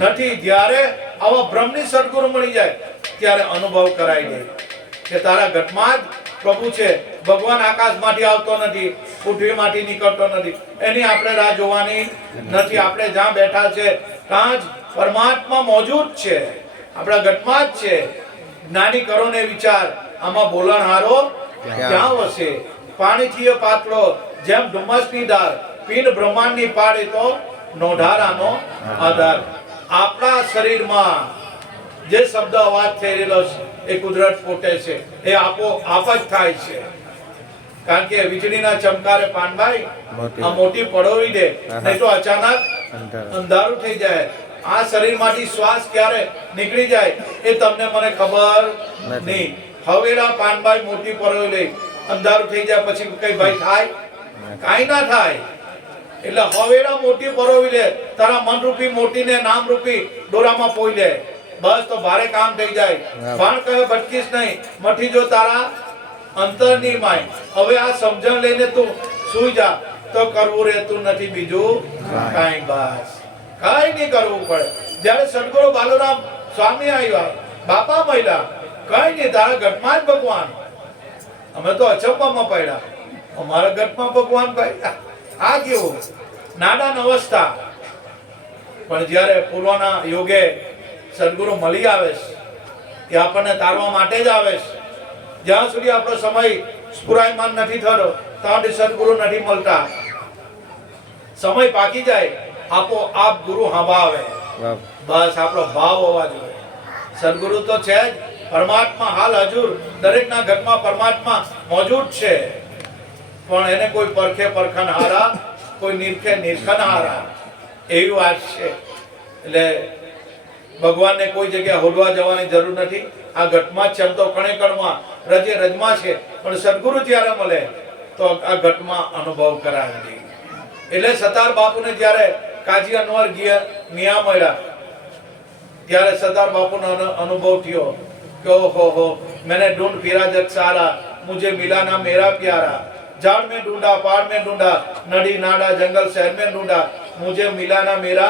નથી. જ્યારે આવા બ્રહ્મની સદગુરુ મળી જાય ત્યારે અનુભવ કરાઈ દે કે તારા ઘટમાં જ પ્રભુ છે. ભગવાન આકાશમાંથી આવતો નથી, પૃથ્વીમાંથી નીકળતો નથી. એની આપણે રાહ જોવાની નથી. આપણે જ્યાં બેઠા છે ત્યાં જ પરમાત્મા મોજૂદ છે, આપણા ઘટમાં જ છે. જ્ઞાની કરો ને વિચાર આમાં બોલણહારો ક્યાં વસે. પાણીથી પાતળો જેમ ધુમ્મસની ધાર, પિંડ બ્રહ્માંડની પાડે તો નોઢારાનો આધાર. આપણા શરીરમાં જે શબ્દ અવાજ થઈ રહેલો છે એ કુદરત પોતે છે, એ આપો આપ જ થાય છે. કારણ કે વીજળીના ચમકારે પાનભાઈ આ મોટી પરોવી દે, નહીં તો અચાનક અંધારું થઈ જાય. આ શરીરમાંથી શ્વાસ ક્યારે નીકળી જાય એ તમને મને ખબર નહીં. હવેડા પાનભાઈ મોટી પરોવી લે, અંધારું થઈ જાય પછી કઈ ભાઈ થાય? કાઈ ના થાય. એટલે હવેડા મોટી પરોવી લે, તારા મનરૂપી મોટીને નામરૂપી દોરામાં પોઈ લે, બસ તો ભારે કામ થઈ જાય. પણ કહે ભટકીશ નહીં, મઠી જો તારા અંતરની માય. હવે આ સમજણ લઈને તું સુઈ જા, તો કરવું રહેતું નથી બીજું કાંઈ. બસ કાંઈ નહીં કરવું પડે. જ્યારે સદગુરુ બાલુરામ સ્વામી આવ્યા, બાપા મળ્યા, કાંઈ નહીં, તારા ઘટમાં જ ભગવાન. અમે તો અચંબામાં પડ્યા, અમારા ઘટમાં ભગવાન ભાઈ. આ કેવું નાદાન અવસ્થા. પણ જ્યારે પૂર્વના યોગે સદગુરુ મળી આવે છે, એ આપણને તારવા માટે જ આવે છે. જ્યાં સુધી આપણો સમય સ્ફુરાયમાન નથી થતો ત્યાં સુધી સદગુરુ નથી મળતા. સમય પાકી જાય, આપો આપ ગુરુ હંભાવે. બસ આપણો ભાવ હોવા જોઈએ. સદગુરુ તો છે જ, પરમાત્મા હાલ હજુર દરેકના ઘરમાં પરમાત્મા મોજૂદ છે. પણ એને કોઈ પરખે પરખનહારા, કોઈ નિરખે નિરખનહારા, એવી વાત છે. એટલે ભગવાનને કોઈ જગ્યાએ હોડવા જવાની જરૂર નથી. આ ઘટમાં જ છે. એમ તો કણે કણમાં રજે રજમાં છે, પણ સદગુરુ જ્યારે મળે તો આ ઘટમાં અનુભવ કરાવે. એટલે સતાર બાપુને જ્યારે કાજી અનવર મિયા મળ્યા, ત્યારે સરદાર બાપુનો અનુભવ થયો કે ઓહો હો, मैंने ढूंढ फिरा जग सारा, मुझे मिला ना मेरा प्यारा. झाड़ में ढूंढा, पहाड़ में ढूंढा, नदी नाड़ा जंगल शहर में ढूंढा, मुझे मिला ना मेरा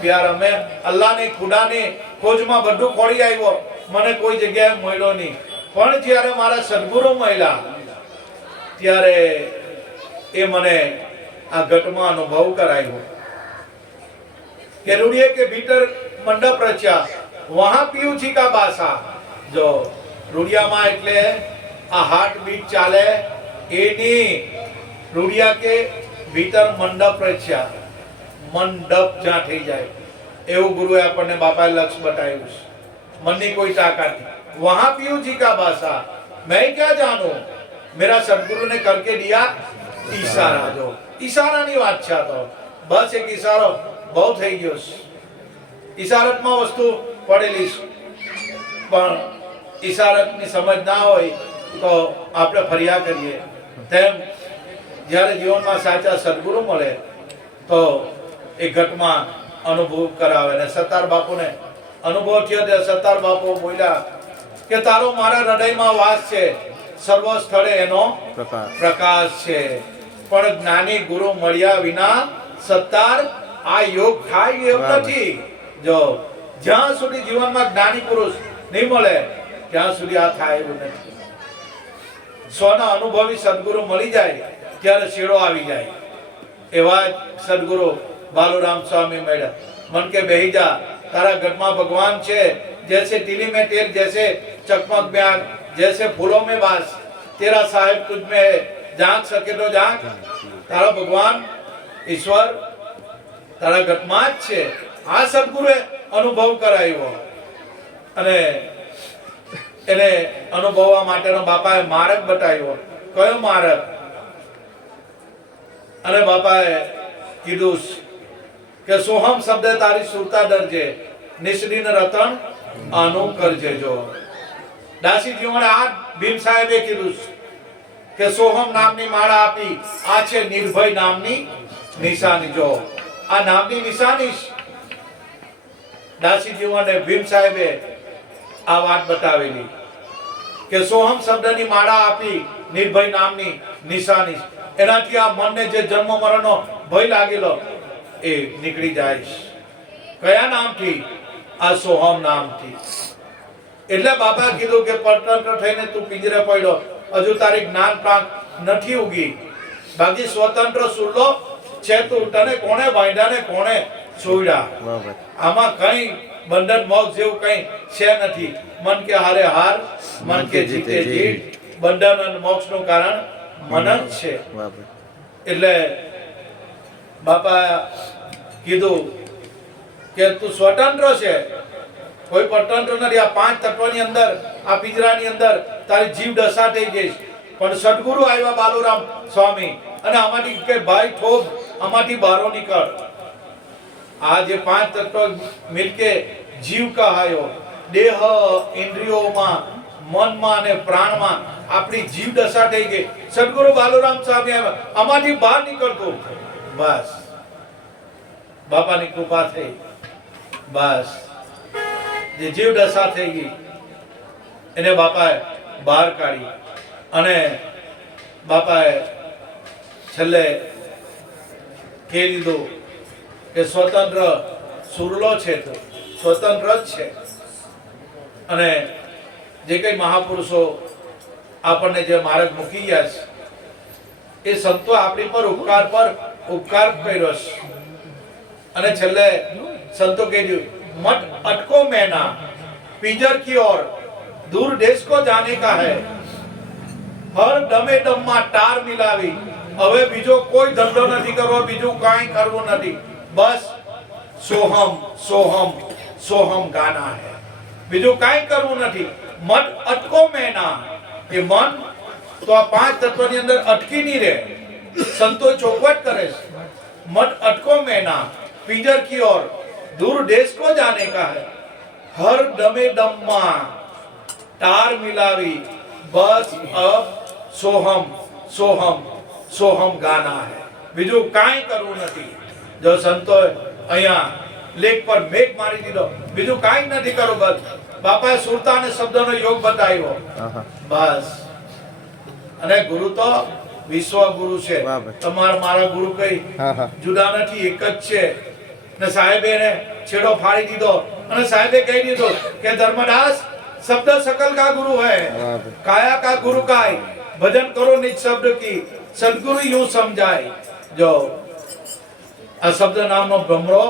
प्यारा. मैं अल्लाह ने खुदा ने खोજમાં બધું ખોળી આવ્યો, મને કોઈ જગ્યાએ મળ્યો નહીં. પણ જ્યારે મારા સદગુરુ મળ્યા, ત્યારે એ મને આ ઘટમાં અનુભવ કરાયો કે રૂડિયે કે ભીતર મંડપ રચ્યા, વહાં પીયું છી કા બાસા. જો રૂડિયામાં એટલે આ હાર્ટ બીટ ચાલે એની. રૂડિયા કે ભીતર મંડપ રચ્યા, મંડપ જ્યાં થઈ જાય એવું ગુરુએ આપણને બાપાએ લક્ષ બતાવ્યું છે. મનની કોઈ તાકાત નહીં. વહાં પીયું છી કા બાસા, मैं क्या जानूं, मेरा सदगुरु ने करके दिया ઈશારા. જો ઈશારાની વાત છે. તો બસ એક ઈશારો બહુ થઈ ગયો છે. ઈશારતમાં વસ્તુ પડેલી છે, પણ ઈશારતની સમજ ના હોય તો આપણે ફરિયાદ કરીએ. તેમ જ્યારે જીવનમાં સાચા સદગુરુ મળે તો એ ઘટમાં અનુભવ કરાવે. ને સતાર બાપુને અનુભવ થયો ત્યારે સતાર બાપુ બોલ્યા કે તારો મારા હૃદયમાં વાસ છે, સર્વ સ્થળે એનો પ્રકાશ છે. પણ જ્ઞાની ગુરુ મળ્યા વિના સત્તાર આ યોગ થાય એમ નથી. જો જ્યાં સુધી જીવનમાં જ્ઞાની પુરુષ નહીં મળે ત્યાં સુધી આ થાય એવું નથી. સ્વના અનુભવી સદગુરુ મળી જાય ત્યારે શેડો આવી જાય. એવા સદગુરુ બાલુરામ સ્વામી મળ્યા. મન કે બેહી જા, તારા ઘરમાં ભગવાન છે. जैसे तिली में तेल, जैसे चकमक ब्यान, जैसे फूलों में बास, तेरा साहेब तुझ में है, जाग सके तो जाग. तारा भगवान ईश्वर તારા ઘટમાં જ છે. આ સદગુરુએ અનુભવ કરાવ્યો અને એને અનુભવવા માટેનો બાપાએ માર્ગ બતાવ્યો. કયો માર્ગ? અને બાપાએ કીધું કે સોહમ શબ્દ તારી સુરતા દરજે, નિષ્દિન રતન આનું કરજે. જો દાસીજીઓને આ ભીમ સાહેબે કીધું કે સોહમ નામની માળા આપી, આ છે નિર્ભય નામની નિશાની. જો આ નામની નિશાની દાસીજીઓને ભીમ સાહેબે આ વાત બતાવેલી કે સોહમ શબ્દની માળા આપી, નિર્ભય નામની નિશાની. એનાથી આ મનને જે જન્મ મરણનો ભય લાગેલો એ નીકળી જાય. કયા નામથી? આ સોહમ નામથી. એટલે બાપા કીધું કે પરતંત્ર થઈને તું પિંજરે પડ્યો, હજુ તારી જ્ઞાન પ્રાંત નથી ઉગી. બાકી સ્વતંત્ર સુરલો છે તું, તને કોણે બાંધ્યા ને કોણે છોડ્યા. આમાં કઈ બંધન મોક્ષ જેવું કઈ છે નથી. મન કે હારે હાર, મન કે જીતે જીત. બંધન અને મોક્ષ નું કારણ મન જ છે. એટલે બાપા કીધું કે તું સ્વતંત્ર છે, કોઈ પટંત્ર નથી. આ પાંચ તત્વની અંદર, આ પિંજરાની અંદર તારી જીવ દશા થઈ જઈશ. પણ સદગુરુ આવ્યા બાલુરામ સ્વામી અને આમાંથી કે ભાઈ થોભ આમાંથી બહાર નીકળ. આ જે પાંચ તત્વ મિલકે જીવ કહાયો, દેહ ઇન્દ્રિયોમાં, મનમાં અને પ્રાણમાં આપણી જીવ દશા થઈ ગઈ. સદગુરુ બાલુરામ સ્વામી આવ્યા, આમાંથી બહાર નીકળતો. બસ બાપાની કૃપા થઈ. બસ જે જીવ દશા થઈ ગઈ એને બાપાએ બહાર કાઢી અને બાપાએ છેલ્લે કહી દીધું કે સ્વતંત્ર સુરલો છે તો સ્વતંત્ર જ છે. અને જે કઈ મહાપુરુષો આપણને જે માર્ગ મૂકી ગયા છે એ સંતો આપણી પર ઉપકાર કર્યો છે. અને છેલ્લે સંતો કહી દીધું, મત અટકો મેના પિંજર की ओर दूर देश को जाने का है. હર ડમે ડમમાં તાર મિલાવી. હવે બીજો કોઈ ધંધો નથી કરવો, બીજું કાંઈ કરવું નથી. બસ સોહમ સોહમ સોહમ ગાના હે, બીજું કાંઈ કરવું નથી. મત અટકો મેના, એ મન તો આ પાંચ તત્વની અંદર અટકી નહીં રહે. સંતો ચોખવટ કરે છે, મત અટકો મેના પિંજર की ओर दूर देश को जाने का है. हर डमे डमમાં તાર મિલાવી. બસ અબ સોહમ સોહમ સોહમ ગાના હે, બીજું કાંઈ કરવું નથી. જો સંતોએ અહીંયા લેખ પર મેઘ મારી દીધો, બીજું કાંઈ નથી કરવું. બસ બાપાએ સુરતા અને શબ્દનો યોગ બતાવ્યો. બસ. અને ગુરુ તો વિશ્વ ગુરુ છે. તમારા મારા ગુરુ કઈ જુદા નથી, એક જ છે. ને સાહેબે એને છેડો ફાડી દીધો અને સાહેબે કહી દીધું કે ધર્મદાસ शब्द सकल का गुरु है, काया का गुरु काय, भजन करो निज शब्द की, सदगुरु यूं समझाय. जो આ શબ્દ નામનો ભમરો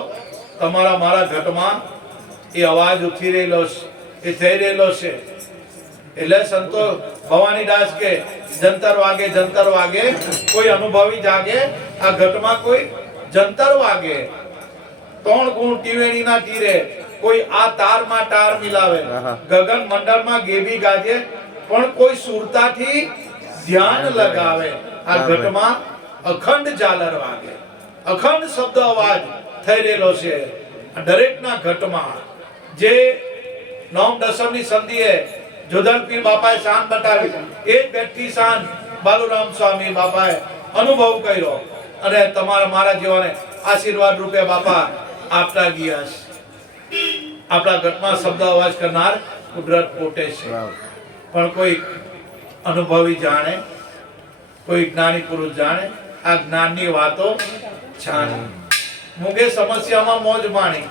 તમારા મારા ઘટમાં એ અવાજ ઉઠી રહેલો છે, એ થઈ રહેલો છે. એટલે સંતો ભવાનીદાસ કે જંતર વાગે કોઈ અનુભવી જાગે. આ ઘટમાં કોઈ જંતર વાગે. 3 ગુણ ટીવેણીના તીરે કોઈ આ તારમાં તાર મિલાવે. ગગન મંડળમાં ગેબી ગાજે પણ કોઈ સુરતાથી ધ્યાન લગાવે. આ ઘટમાં અખંડ ઝાલર વાગે, અખંડ શબ્દ અવાજ થઈ રહેલો છે દરેકના ઘટમાં. જે નોમ દસમની સંધિએ જોધલપીર બાપાએ શાન બતાવી, એ જ વ્યક્તિ શાન બાલુરામ સ્વામી બાપાએ અનુભવ કર્યો. અને તમારા મારા જીવને આશીર્વાદ રૂપે બાપા આપતા ગયા છે. આપણા ઘટમાં શબ્દ અવાજ કરનાર કુદરત પોતે છે. પણ કોઈ અનુભવી જાણે, કોઈ જ્ઞાની પુરુષ જાણે. આ જ્ઞાનની વાતો છાણી. મૂગે સમસ્યામાં મોજ માણી,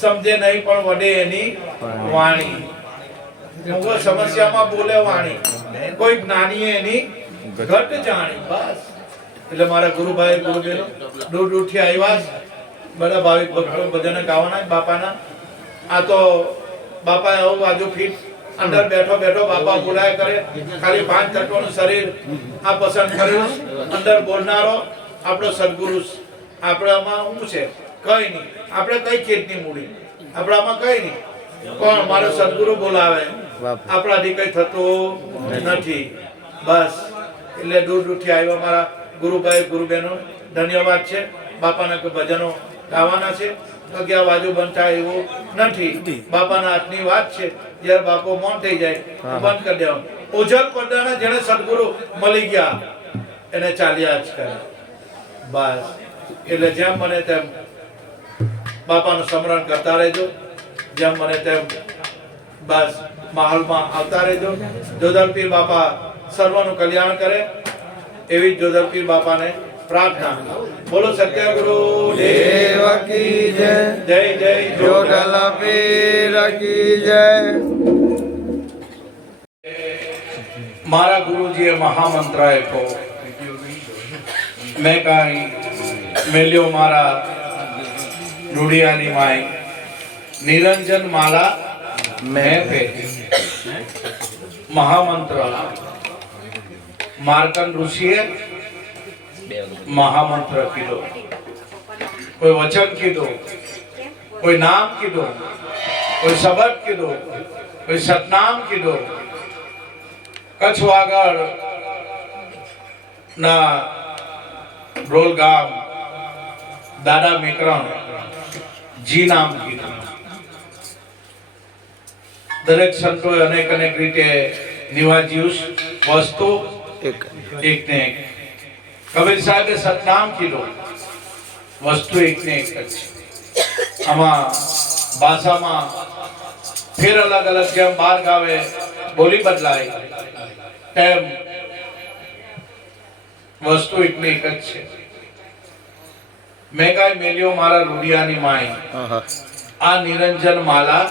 સમજે નહીં પણ વડે એની વાણી. મૂગો સમસ્યામાં બોલે વાણી, કોઈ જ્ઞાનીએ એની ઘટ જાણી. બસ. એટલે મારા ગુરુભાઈ ગુરુબેનો દૂર દૂરથી આવ્યા છે. બધા ભાવિક ભક્તો ભજન ગાવાના બાપાના. આ તો બાપા આવું બાજુ ફીટ અંદર બેઠો બાપા બોલાય કરે. ખાલી 5 તત્વનું શરીર આ પસંદ કર્યું. અંદર બોલનારો આપણો સદગુરુ. આપણામાં શું છે? કઈ નહીં. આપણે કઈ ખેતની મૂડી, આપણામાં કઈ નહીં. પણ મારો સદગુરુ બોલાવે, આપણાથી કઈ થતું નથી. બસ. એટલે દૂર દૂરથી આવ્યા મારા ગુરુભાઈ ગુરુબેનો ધન્યવાદ છે. બાપાના ભજનો ગાવાના છે. 11 વાજો બંધ થાય એવું નથી. બાપાના હાથની વાત છે. જ્યારે બાપો મૌન થઈ જાય બંધ કરી દેવાનું. ઓઝલ પડદાના જેને સદગુરુ મળી ગયા એને ચાલ્યા જ કરે. બસ. એટલે જેમ મને તેમ બાપાનું સ્મરણ કરતા રહેજો. જેમ મને તેમ બસ માહોલમાં આવતા રહેજો. જોધલપીર બાપા સર્વનું કલ્યાણ કરે એવી જોધલપીર બાપાને પ્રાર્થના. બોલો સત્યગુરુ દેવ કી જય. જય જય જોધલપીર કી જય. મારા ગુરુજીએ મહામંત્ર આપ્યો. મેં કાંઈ મેલ્યો મારા રૂડિયાની માય, નિરંજન માલા મેં પે. મહામંત્ર માર્કંડ ઋષિએ મહામંત્ર કીધો. કોઈ વચન કીધું, કોઈ નામ કીધું. કોઈ શબદ કીધું, કોઈ સતનામ કીધું. કચ્છ વાગડ ના રોલ ગામ દાદા મેકરણ જી નામ કીધું. દરેક સંતોએ અનેક અનેક રીતે નિવાજ્યું. વસ્તુ એક ને એક. કબીર સાહેબે સતનામ કીધું. વસ્તુ એક ને એક જ છે. આમાં ભાષામાં ફેર અલગ અલગ, જેમ બાર ગાવે બોલી બદલાય તેમ વસ્તુ એક ને એક જ છે. મેં કાંઈ મેલ્યો મારા રૂડિયાની માય, આ નિરંજન માલા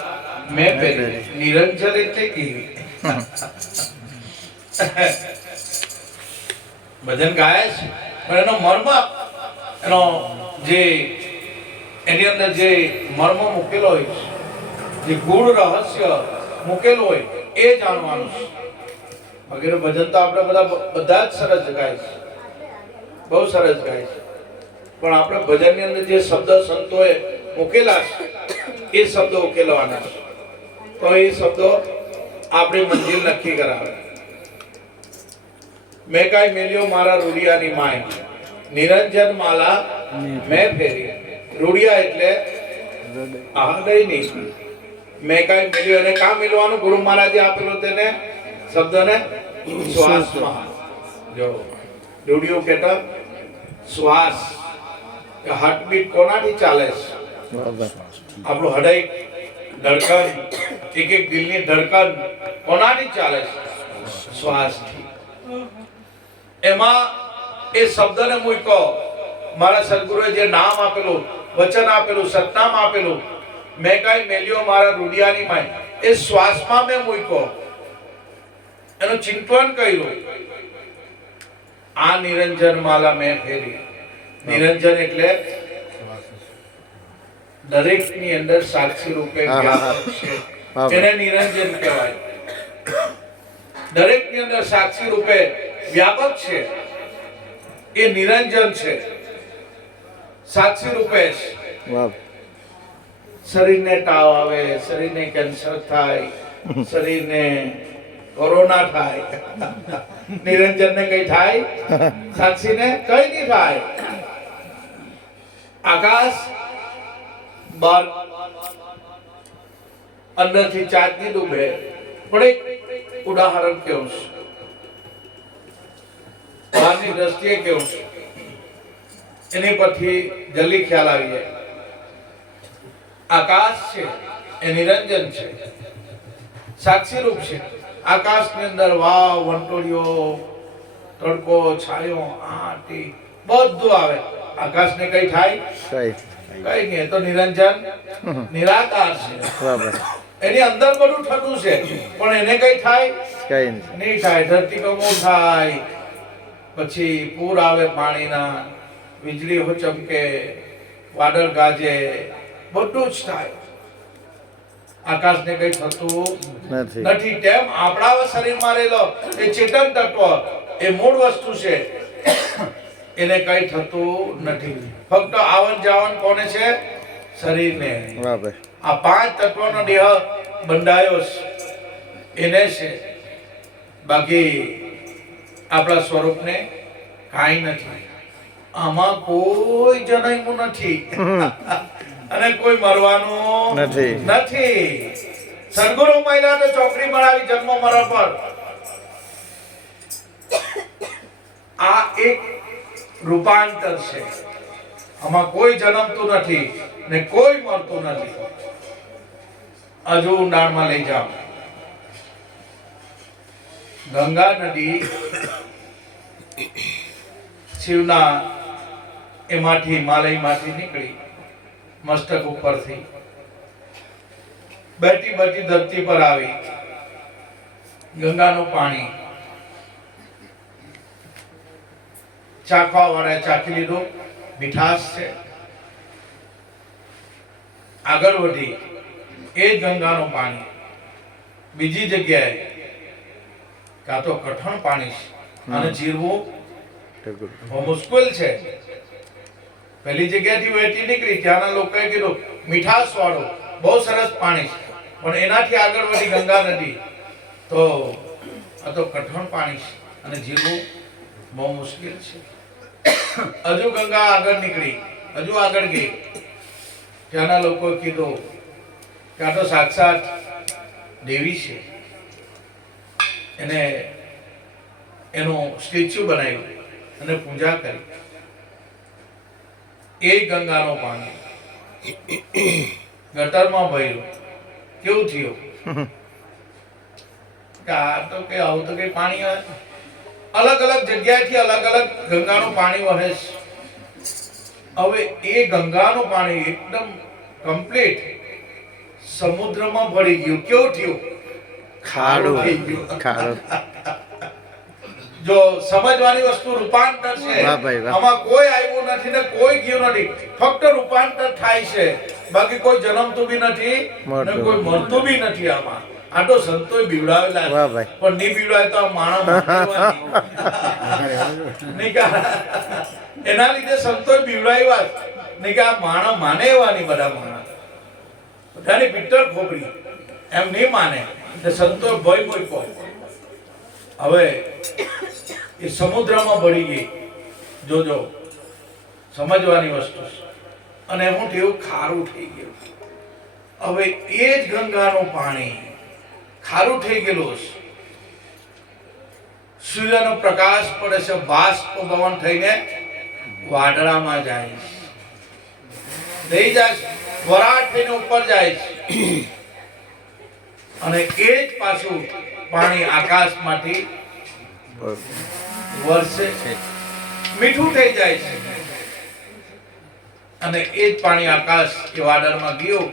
મેં પહેરી. નિરંજન એટલે કેવી? ભજન ગાય છે પણ એનો મર્મ, એનો જે એની અંદર જે મર્મ મૂકેલો હોય, જે ગૂઢ રહસ્ય મૂકેલું હોય એ જાણવાનું છે. વગેરે ભજન તો આપણે બધા જ સરસ ગાય છે, બહુ સરસ ગાય છે. પણ આપણે ભજનની અંદર જે શબ્દ સંતોએ મૂકેલા છે એ શબ્દો ઉકેલવાના છે. તો એ શબ્દો આપણી મંજિલ નક્કી કરાવે. મેં કાંઈ મેલ્યો મારા રૂડિયાની માય, નિરંજન માલા મેં ફેરી. રૂડિયા એટલે હૃદયની. મેં કાંઈ મેલ્યો, અને કાં મેલવાનું? ગુરુ મહારાજે આપેલો તેને શબ્દને શ્વાસમાં. જો રૂડિયો કહેતા શ્વાસ, હાર્ટબીટ કોનાથી ચાલે છે? આપણું હૃદય ધડકન, એક એક દિલની ધડકન કોનાથી ચાલે છે? શ્વાસથી. એમાં એ શબ્દને મૂક્યો. મારા સદગુરુએ જે નામ આપેલું, વચન આપેલું, સતનામ આપેલું, મેં કાંઈ મેલ્યો મારા રૂડિયાની માય, એ શ્વાસમાં મેં મૂક્યો. એનું ચિંતન કર્યું. આ નિરંજન માલા મેં ફેરી. નિરંજન એટલે દરેક ની અંદર સાક્ષી રૂપે વ્યાપક છે, એને નિરંજન કહેવાય. દરેક ની અંદર સાક્ષી રૂપે વ્યાપક છે, એ નિરંજન છે. સાક્ષી રૂપે શરીરને તાવ આવે, શરીરને કેન્સર થાય, શરીરને કોરોના થાય, નિરંજનને કઈ થાય? સાક્ષીને કઈ નહીં થાય. આકાશ બાર અંદરથી ચાંદની ડૂબે. પણ એક ઉદાહરણ કેવું છે, બહારની દ્રષ્ટિએ કેવું છે, એની પરથી જલ્દી ખ્યાલ આવી જાય. આકાશ છે એ નિરંજન છે, સાક્ષી રૂપ છે. આકાશની અંદર વાવ, વંટોળીઓ, તડકો, છાયો, આ તે બધું આવે. આકાશને કઈ થાય? કઈ નહીં. તો નિરંજન નિરાકાર છે. એની અંદર બધું થતું છે, પણ એને કઈ થાય? કઈ નહીં થાય. ધરતીકંપો થાય, પછી પૂર આવે પાણીના, વીજળી ચમકે, વાદળ ગાજે, બધું જ થાય. આકાશને કઈ થતું નથી. તેમ આપણા શરીરમાં રહેલો એ ચેતન તત્વ, એ મૂળ વસ્તુ છે, એને કઈ થતું નથી. ફક્ત આવન જાવન કોને છે? શરીરને. આ પાંચ તત્વનો દેહ બંધાયો છે એને છે. બાકી આપણા સ્વરૂપને કાંઈ નથી. આમાં કોઈ જન્મવું નથી અને કોઈ મરવાનું નથી. સદગુરુ મહિલા તો ચોકડી બનાવી જન્મ મરણ પર. આ એક રૂપાંતર છે. આમાં કોઈ જન્મતું નથી ને કોઈ મરતું નથી. હજુ ઊંડાણમાં લઈ જાઓ. ગંગા નદી શિવના એમાંથી હિમાલયમાંથી નીકળી મસ્તક ઉપરથી બેઠી બેઠી ધરતી પર આવી. ગંગાનું પાણી ચાખવા વાળા ચાખી લીધું, મીઠાશ છે. આગળ વધી એ જ ગંગાનું પાણી બીજી જગ્યાએ કાં તો કઠણ પાણી છે અને જીરવું મુશ્કેલ છે. પેલી જગ્યાથી વહેતી નીકળી, ત્યાંના લોકોએ કીધું મીઠાશ વાળું બહુ સરસ પાણી છે. પણ એનાથી આગળ વળી ગંગા નદી તો આ તો કઠણ પાણી છે અને જીવવું બહુ મુશ્કેલ છે. હજુ ગંગા આગળ નીકળી, હજુ આગળ ગઈ. ત્યાંના લોકો કીધું કે આ તો સાક્ષાત દેવી છે. એને એનું સ્ટેચ્યુ બનાવ્યું અને પૂજા કરી. એ ગંગાનું પાણી ગટરમાં ભર્યું. કેવું થયું કે આ તો કે આવું તો કઈ પાણી આવે. અલગ અલગ જગ્યાએથી અલગ અલગ ગંગાનું પાણી વહે છે. હવે એ ગંગાનું પાણી એકદમ કમ્પ્લીટ સમુદ્રમાં ભળી ગયું. કેવું થયું? ખારું થઈ ગયું. જો સમજવાની વસ્તુ રૂપાંતર છે. આમાં કોઈ આવ્યું નથી ને કોઈ ગયું નથી. ફક્ત રૂપાંતર થાય છે, બાકી કોઈ જન્મતું બી નથી ને કોઈ મરતું બી નથી. આમાં આ તો સંતોએ બીવડાવેલા, પણ નહીં બીવડાવે તો માણસ એના લીધે સંતોએ બીવડાવ્યા નહીં કે આ માણસ માને એવા નહીં. બધા માણસ બધાની પિત્તળ ખોપરી એમ નહીં માને. સંતો ભય મૂક્યો. હવે એ સમુદ્રમાં ભળી ગઈ. જોજો સમજવાની વસ્તુ છે. અને હું થયું ખારું થઈ ગયું. હવે એ જ ગંગાનું પાણી ખારું થઈ ગયેલું છે. સૂર્યનો પ્રકાશ પડે છે, બાષ્પીભવન થઈને વાદળામાં જાય છે, લઈ જાય છે, વરાળ થઈને ઉપર જાય છે. અને એ જ પાછું પાણી આકાશમાંથી વરસે છે, મીઠું થઈ જાય છે. અને એ જ પાણી આકાશ એ વાદળમાં ગયું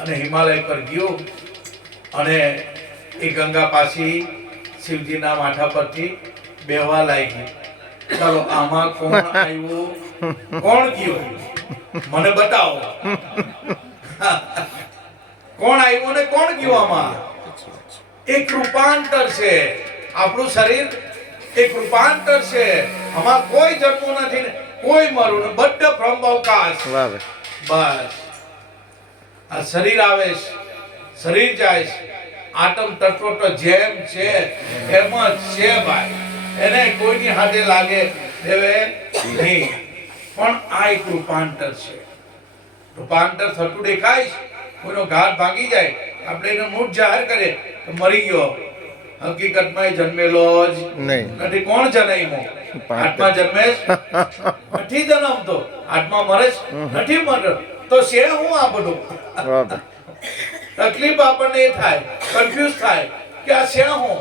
અને હિમાલય પર ગયું અને એ ગંગા પાછી શિવજીના માથા પરથી બેહવા લાગી. ચાલો આમાં કોણ આવ્યું, કોણ ગયું, મને બતાવો. કોણ આવ્યું ને કોણ ગયું? આમાં એક રૂપાંતર છે. આપણું શરીર એક રૂપાંતર છે. આમાં કોઈ જન્મવું નથી ને કોઈ મરવું ને, બધે બ્રહ્માવકાશ. બસ આ શરીર આવે છે, શરીર જાય છે. આટમ તત્વ તો જેમ છે એમ જ છે ભાઈ. એને કોઈની હાથે લાગે દેવે નહીં. પણ આ એક રૂપાંતર છે. રૂપાંતર થતું દેખાય છે. કોઈનો ઘાત ભાગી જાય, આપણે એને મૂળ જાહેર કરીએ તો મરી ગયો. હકીકતમાં એ જન્મેલો જ નથી. કોણ જન્મ્યો? આત્મા જન્મે નથી જન્મતો, આત્મા મરે નથી મરતો. તો છે હું આ બધું? તકલીફ આપણને એ થાય, કન્ફ્યુઝ થાય કે આ છે હું?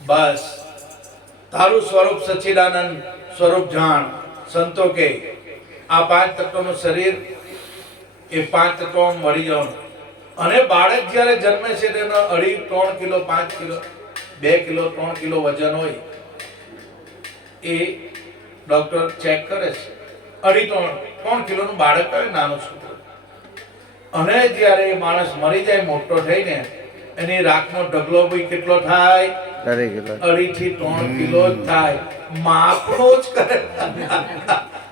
બસ તારું સ્વરૂપ સચ્ચિદાનંદ સ્વરૂપ જાણ. સંતો કે આ પાંચ તત્વનું શરીર એ પાંચ તત્વોમાં મળી જવાનું. અને બાળક જ્યારે જન્મે છે તેનો 2.5 કિલો 5 કિલો 2 કિલો 3 કિલો વજન હોય. એ ડોક્ટર ચેક કરે છે. 2.5-3 કિલોનું બાળક હોય, નાનું છોકરું. અને જ્યારે એ માણસ મરી જાય મોટો થઈને, એની રાખનો ઢગલો ભાઈ કેટલો થાય? 2.5 થી 3 કિલો જ થાય. માપનો જ કરે.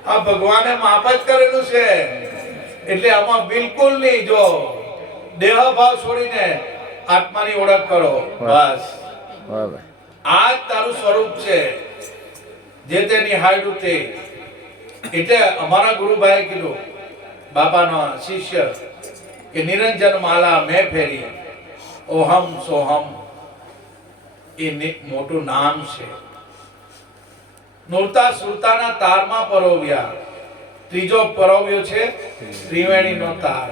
આ ભગવાને માપ જ કરેલું છે. એટલે આમાં બિલકુલ નહીં. જો દેહ ભાવ છોડીને આત્માની ઓળખ કરો. બસ આ જ તારું સ્વરૂપ છે. જે તેની હાડું તે. એટલે અમારા ગુરુભાઈએ કીધું, બાપાનો શિષ્ય, કે નિરંજન માલા મેં ફેરી, ઓહમ સોહમ એ મોટું નામ છે. નૂરતા સુરતાના તારમાં પરોવ્યા. ત્રીજો પરોવ્યો છે ત્રિવેણીનો તાર.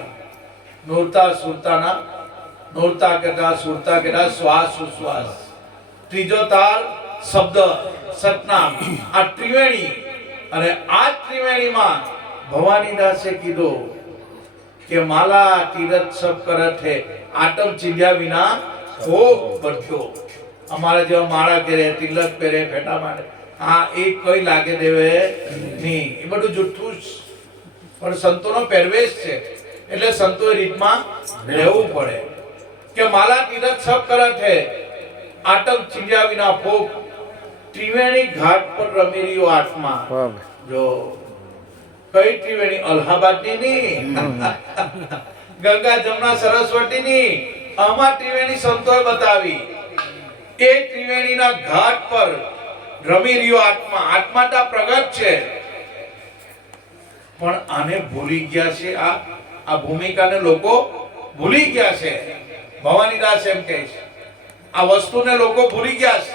નૂરતા સુરતાના, નૂરતા કેતા સુરતા કેતા શ્વાસ ઉશ્વાસ. ત્રીજો તાર શબ્દ સતનામ. આ ત્રિવેણી. અને આ ત્રિવેણીમાં ભવાની દાસે કીધું કે માલા તીરથ સબ કરત હે, આટમ ચીંધ્યા વિના ખોપ બધ્યો. અમારે જેવા માળા કરે, તિલક પહેરે, ફેટા મારે, હા એ કઈ લાગે દેવે નહીં. એ બધું જુઠ્ઠું જ. પણ સંતોનો પહેરવેશ છે, એટલે સંતોએ રીતમાં રહેવું પડે. કે માલા તીરથ સબ કરત હે, આટમ ચીંધ્યા વિના ખોપ. ત્રિવેણી ઘાટ પર રમી રહ્યો આત્મા. જો કઈ ત્રિવેણી? અલ્હાબાદની નહીં. ગંગા જમના સરસ્વતીની આમાં ત્રિવેણી સંતોએ બતાવી. એ ત્રિવેણીના ઘાટ પર રમી રહ્યો આત્મા. આત્મા તો પ્રગટ છે, પણ આને ભૂલી ગયા છે. આ ભૂમિકાને લોકો ભૂલી ગયા છે. ભવાનીદાસ એમ કહે છે આ વસ્તુને લોકો ભૂલી ગયા છે.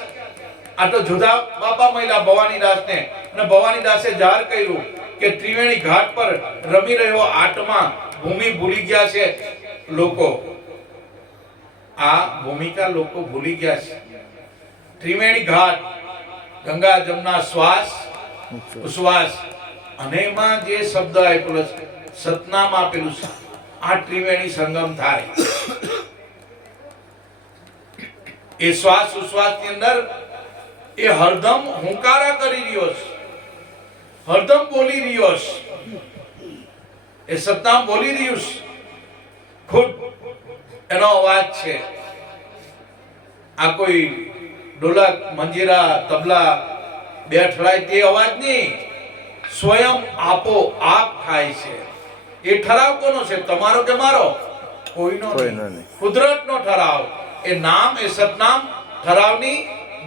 આ તો જુદા બાપા મહિલા ભવાનીદાસને, અને ભવાનીદાસે જાહેર કર્યું કે ત્રિવેણી ઘાટ પર રમી રહ્યો આત્મા, ભૂમિ ભૂલી ગયા છે લોકો. આ ભૂમિકા લોકો ભૂલી ગયા છે. ત્રિવેણી ઘાટ, ગંગા જમના શ્વાસ ઉશ્વાસ, અને એમાં જે શબ્દ આપેલો છે સતનામ આપેલું છે, આ ત્રિવેણી સંગમ થાય. એ શ્વાસ ઉશ્વાસ ની અંદર એ હરદમ હુંકારા કરી રહ્યો છે, હરદમ બોલી રહ્યો છે. એ સતનામ બોલી રહ્યું છે, ખુદ એનો અવાજ છે. આ કોઈ ઢોલક, મંજીરા, તબલા બે ઠરાય તે અવાજ નહીં, સ્વયં આપો આપ થાય છે. એ ઠરાવ કોનો છે? તમારો કે મારો? કોઈનો નહીં, કુદરતનો ઠરાવ. એ નામ, એ સતનામ ઠરાવની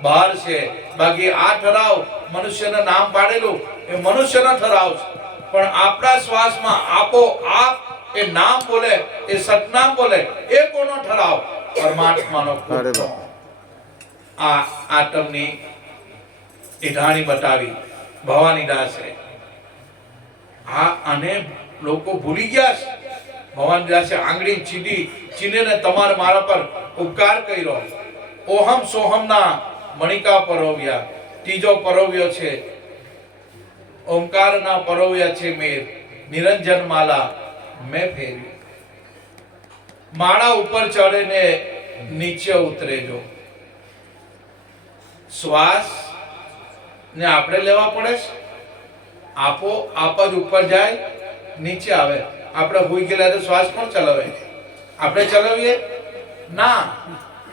બહાર છે. બાકી આ ઠરાવ મનુષ્યના નામ પાડેલું એ મનુષ્યનો ઠરાવ છે. પણ આપણા શ્વાસમાં આપો આપ એ નામ બોલે, એ સતનામ બોલે, એ કોનો ઠરાવ? પરમાત્માનો. આ આટમની ઢાણી બતાવી ભવાનીદાસે. આને લોકો ભૂલી ગયા છે. ભવાનીદાસે આંગળી ચીડીને તમારા મારા પર ઉપકાર કર્યો. ઓહમ સોહમના મણિકા પરોવ્યા. ત્રીજો પરોવ્યો છે ઓમકારના પરોવ્યા છે મેર. નિરંજન માલા મેં ફેરી. માળા ઉપર ચડે ને નીચે ઉતરેજો. શ્વાસ ને આપણે લેવા પડે છે. આપો આપ જ ઉપર જાય, નીચે આવે. આપણે હોઈ ગયેલા તો શ્વાસ કોણ ચલાવે? આપણે ચલાવીએ ના,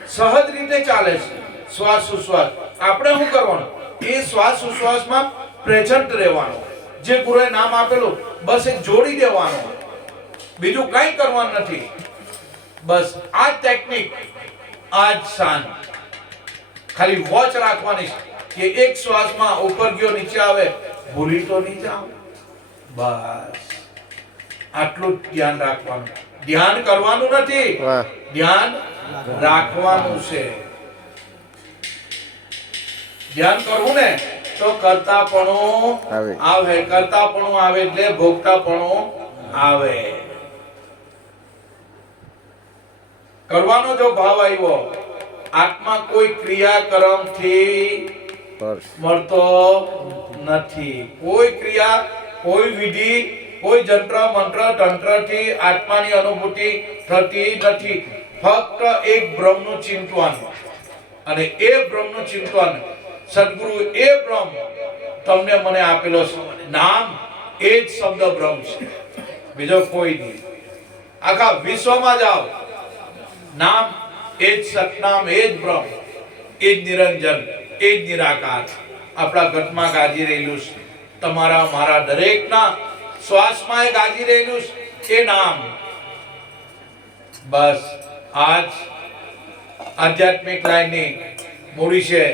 સહજ રીતે ચાલે છે શ્વાસ ઉશ્વાસ. આપણે શું કરવાનું? એ શ્વાસ ઉશ્વાસમાં પ્રેઝન્ટ રહેવાનું. જે ગુરુએ નામ આપેલું બસ એ જોડી દેવાનું, બીજું કંઈ કરવાનું નથી. બસ આ ટેકનિક, આ જ શાન. ખાલી વોચ રાખવાની કે એક શ્વાસમાં ઉપર ગયો નીચે આવે, ભૂલી તો નહીં જાવ. બસ આટલું ધ્યાન રાખવાનું. ધ્યાન કરવાનું નથી, ધ્યાન રાખવાનું છે. ધ્યાન કરવું ને તો કરતાપણું આવે. કરતાપણું આવે એટલે ભોગતાપણું આવે. કરવાનો જો ભાવ આવ્યો, આત્મા કોઈ ક્રિયાકર્મથી મળતો નથી. કોઈ ક્રિયા, કોઈ વિધિ, કોઈ જંત્ર મંત્ર તંત્રથી આત્માની અનુભૂતિ થતી નથી. ફક્ત એક બ્રહ્મનું ચિંતન, અને એ બ્રહ્મનું ચિંતન સદગુરુ એ બ્રહ્મ તમને મને આપેલો નામ, એ જ શબ્દ બ્રહ્મ છે, બીજો કોઈ નહીં. આખા વિશ્વમાં જાઓ, નામ એ જ સતનામ, એ જ બ્રહ્મ, એ જ નિરંજન, એ જ નિરાકાર આપણા ઘટમાં ગાજી રહેલું છે. તમારા મારા દરેકના શ્વાસમાં એ ગાજી રહેલું છે એ નામ. બસ આજ આધ્યાત્મિક લાઈનની મૂડી છે.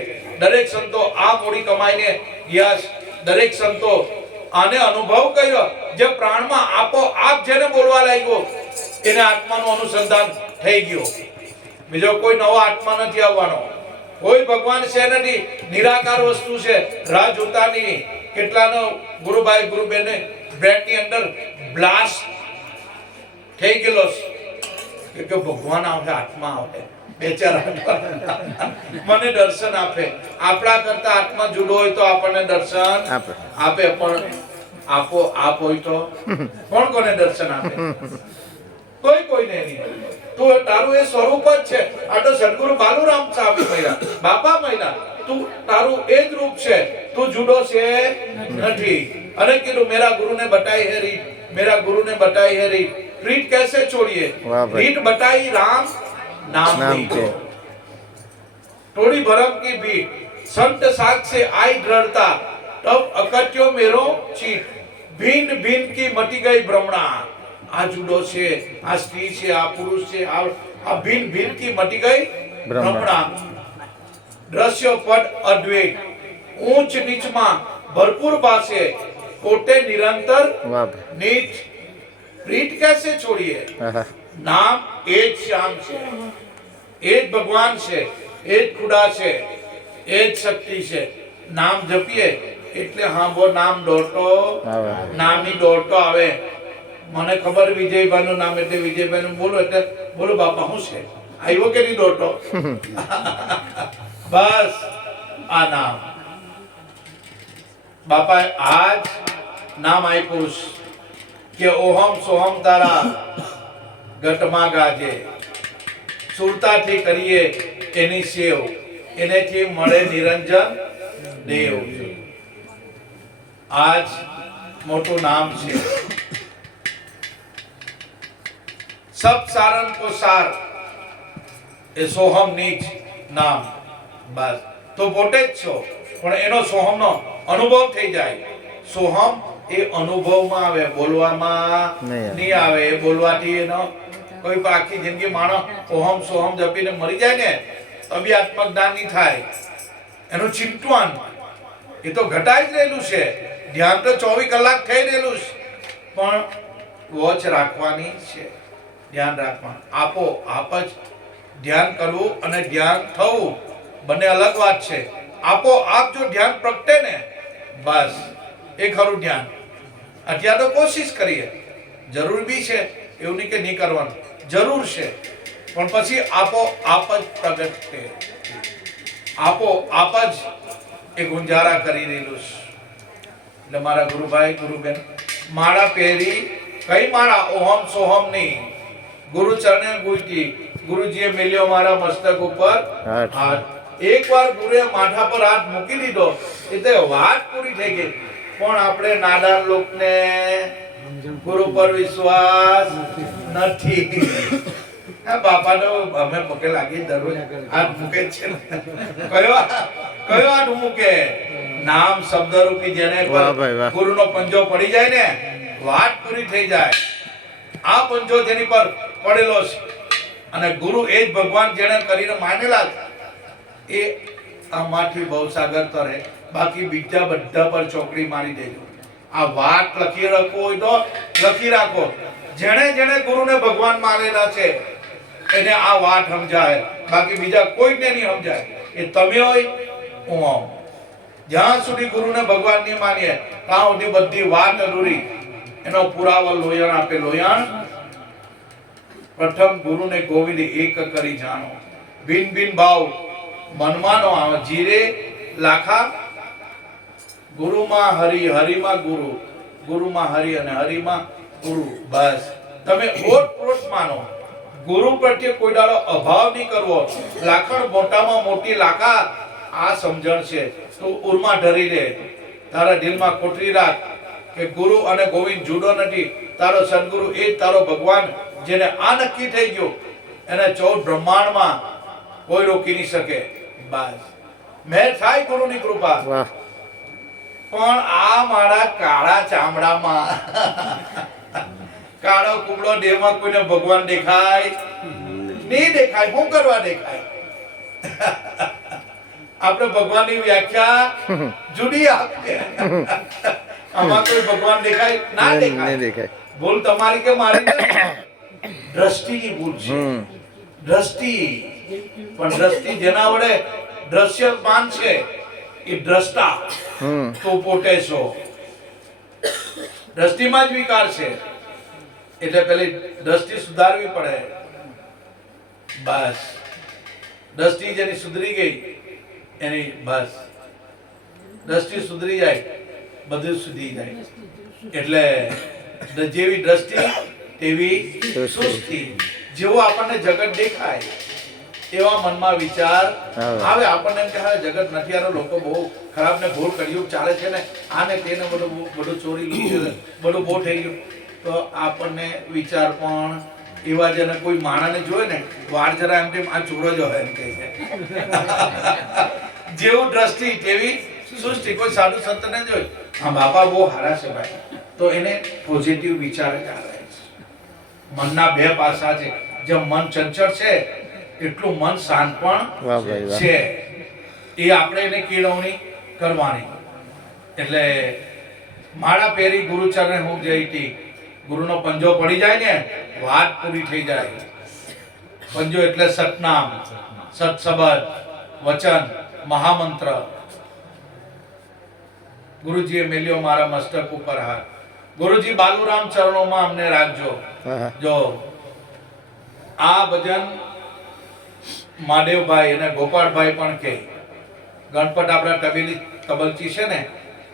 દરેક સંતો આ મૂડી કમાઈને યશ, દરેક સંતો આને અનુભવ કર્યો. જે પ્રાણમાં આપો આપ જેને બોલવા લાગ્યો એને આત્માનું અનુસંધાન થઈ ગયું. બીજો કોઈ નવો આત્મા નથી આવવાનો. કોઈ ભગવાન છે નથી, નિરાકાર વસ્તુ છે. રાહ જોતાની કેટલાનો ગુરુભાઈ ગુરુબેને બ્રેડની અંદર બ્લાસ્ટ થઈ ગયેલો છે કે ભગવાન આવે, આત્મા આવે, બેચારા મને દર્શન આપે. આપણા કરતા આત્મા જુદો હોય તો આપણને દર્શન આપે, પણ આપો આપ હોય તો કોણ કોને દર્શન આપે? કોઈ કોઈને નહીં. તું તારું એ સ્વરૂપ જ છે. આ તો સદગુરુ બાલુરામ સ્વામી મહિલા, બાપા મહિલા, તું તારું એ જ રૂપ છે. તું જુદો છે નથી. અને કીધું મેરા ગુરુ ને બતાઈ है रीत, मेरा गुरु ने बताई है रीत. रीत कैसे छोड़िए? रीत बताई राम नाम को. थोड़ी भरम की भी संत साख से आई दृढ़ता, तब अकट्यो मेरो चीत. भिन्न भिन्न की मटी गई भ्रमणा. આ જુદો છે, આ સ્ત્રી છે, આ પુરુષ છે, આ ભિન્ન ભિન્ન થી મટી ગઈ ભ્રમણા. દ્રશ્ય પદ અદ્વૈત, ઊંચ નીચમાં ભરપૂર પાસે, પોતે નિરંતર નીચ. પ્રીત कैसे छोड़िए? नाम એ જ શ્યામ છે, એ જ ભગવાન છે, એ જ ખુદા છે, એ જ શક્તિ છે. નામ જપીએ એટલે હા વો નામ દોડતો નામી દોડતો આવે. મને ખબર વિજયભાઈ નું નામ એટલે વિજયભાઈ નું બોલો એટલે બોલો બાપા શું છે, આવ્યો કે નહીં દોડતો? બસ આ નામ બાપા આજ નામ આપ્યું કે ઓહમ સોહમ તારા ઘટમાં ગાજે. સુરતાથી કરીએ એની સેવ, એનેથી મળે નિરંજન દેવ. આજ મોટું નામ છે. સબ સારન કો સાર એ સોહમ નીચ નામ. બસ તો પોતે જ છો, પણ એનો સોહમનો અનુભવ થઈ જાય. સોહમ એ અનુભવમાં આવે, બોલવામાં નહીં આવે. એ બોલવાથી એનો કોઈ આખી જિંદગી માણસ ઓહમ સોહમ જપીને મરી જાય ને તો બી આત્મજ્ઞાન નહીં થાય. એનું ચિંતન એ તો ઘટાઈ જ રહેલું છે. ધ્યાન તો 24 કલાક થઈ રહેલું છે, પણ વોચ રાખવાની છે, ધ્યાન રાખવાનું. આપો આપ જ ધ્યાન કરવું અને ધ્યાન થવું બંને અલગ વાત છે. આપો આપ જો ધ્યાન પ્રગટે ને બસ એ ખરું ધ્યાન. અત્યારે તો કોશિશ કરીએ, જરૂર બી છે, એવું નહીં કે નહીં કરવાનું, જરૂર છે, પણ પછી આપો આપ જ પ્રગટે. આપો આપ જ એ ગુંજારા કરી રહેલું છે. એટલે મારા ગુરુભાઈ ગુરુબેન માળા પહેરી, કઈ માળા? ઓહમ સોહમ નહીં. ગુરુ ચરણે ગુજતી, ગુરુજીએ મેલ્યો મારા મસ્તક ઉપર હાથ. એકવાર ગુરુએ માથા પર હાથ મૂકી દીધો એટલે વાત પૂરી થઈ ગઈ. પણ આપણે નાદાન લોકને ગુરુ પર વિશ્વાસ નથી. બાપા તો અમે પગે લાગી દરરોજ હાથ મૂકે છે ને. કયો હાથ મૂકે? નામ શબ્દ રૂપી જેને ગુરુનો પંજો પડી જાય ને વાત પૂરી થઈ જાય. આ પંજો જેની પર પડેલો છે અને ગુરુ એ જ ભગવાન જેને કરીને માનેલા એ આમાંથી ભવસાગર તરે. બાકી બીજા બધા પર ચોકડી મારી દેજો. આ વાત લખી રાખો હોય તો લખી રાખો. જેણે જેણે ગુરુને ભગવાન માનેલા છે એને આ વાત સમજાય, બાકી બીજા કોઈને નહીં સમજાય. એ તમે હોય હું આવ. જ્યાં સુધી ગુરુને ભગવાન નહીં માનીએ ત્યાં સુધી બધી વાત અધૂરી. એનો પુરાવો લોયણ આપે. લોયણ પ્રથમ ગુરુને ગોવિંદ એક કરી જાણો. ભિન ભિન ભાવ મનમાં નો આવે. જીરે લાખા ગુરુમાં હરિ, હરિમાં ગુરુ, ગુરુમાં હરિ અને હરિમાં ગુરુ. બસ તમે ઓતપ્રોત માનો. ગુરુ પ્રત્યે કોઈ દાડો અભાવ નહીં કરવો. લાખણ મોટામાં મોટી લાખા આ સમજણ છે તો ઉરમાં ધરી દે. તારા દિલમાં કોતરી રાખ કે ગુરુ અને ગોવિંદ જુદો નથી. તારો સદગુરુ એ જ તારો ભગવાન. જેને આ નક્કી થઈ ગયો એને 14 બ્રહ્માંડમાં કોઈ રોકી નહીં શકે. બસ મેં થાય ગુરુની કૃપા. પણ આ મારા કાળા ચામડામાં કાળો કુબળો દેહમાં કોઈને ભગવાન દેખાય નહીં? દેખાય. શું કરવા દેખાય? આપણે ભગવાનની વ્યાખ્યા જુદી આપીએ. આમાં કોઈ ભગવાન દેખાય ના દેખાય? ભૂલ તમારી કે મારી નથી. દ્રષ્ટિની ભૂલ છે. દ્રષ્ટિ. પણ દ્રષ્ટિ જેના વડે દ્રશ્યમાન છે એ દ્રષ્ટા તો પોતે છો. દ્રષ્ટિમાં જ વિકાર છે એટલે પેલી દ્રષ્ટિ સુધારવી પડે. બસ દ્રષ્ટિ જેની સુધરી ગઈ એની બસ દ્રષ્ટિ સુધરી જાય બધું સુધરી જાય. એટલે જેવી દ્રષ્ટિ તેવી સૃષ્ટિ. જેવો આપણને જગત દેખાય એવા મનમાં વિચાર આવે. આપણને એમ કે હા જગત નથી, આનો લોકો બહુ ખરાબ ને ઘોર કળિયુગ ચાલે છે ને આને તેને બધું ચોરી લીધું, બધું બહુ થઈ ગયું. તો આપણને વિચાર પણ એવા જેને કોઈ માણસને જોવે ને વાર જરા એમ આ ચોરો જ હોય એમ કહે છે. જેવું દ્રષ્ટિ તેવી સૃષ્ટિ. કોઈ સાધુ સંતને જોઈ હા બાપા બહુ હારા છે ભાઈ તો એને પોઝિટિવ વિચાર જ આવે. મનના બે પાસા છે. જેમ મન ચંચળ છે એટલું મન શાંત પણ વાહ ભાઈ વાહ. છે. એ આપણે એને કેળવણી કરવાની. એટલે માળા પહેરી ગુરુચરણે હું જઈતી, ગુરુનો પંજો પડી જાય ને વાત પૂરી થઈ જાય. પંજો એટલે સતનામ, સત્સબદ, વચન, મહામંત્ર. ગુરુજીએ મેલ્યો મારા મસ્તક ઉપર હાથ. ગુરુજી બાલુરામ ચરણોમાં અમને રાખજો. હા, હા. જો આ ભજન મહાદેવભાઈ અને ગોપાળભાઈ પણ કહે. ગણપત આપણા તબલચી છે ને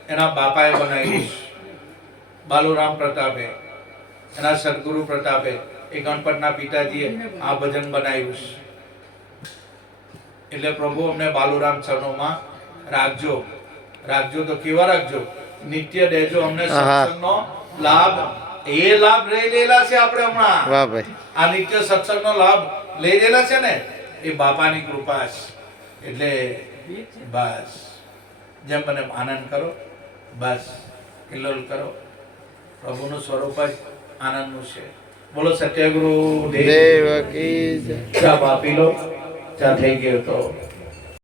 એના બાપાએ બનાવ્યું. બાલુરામ પ્રતાપે, એના સદગુરુ પ્રતાપે, એ ગણપતના પિતાજીએ આ ભજન બનાવ્યું. એટલે પ્રભુ અમને બાલુરામ ચરણોમાં રાખજો. રાખજો તો કેવા રાખજો? નિત્ય દેજો અમને સત્સંગનો લાભ. એ લાભ લઈ લેલા છે આપણે હમણાં. વાહ ભાઈ. આ નિત્ય સત્સંગનો લાભ લઈ લેલા છે ને એ બાપાની કૃપા છે. એટલે બસ જેમ મને આનંદ કરો, બસ કિલ્લોલ કરો. પ્રભુનું સ્વરૂપ જ આનંદનું છે. બોલો સત્યગુરુ દેવ દેવ કી જય. ચા પી લો. ચા થઈ ગયો તો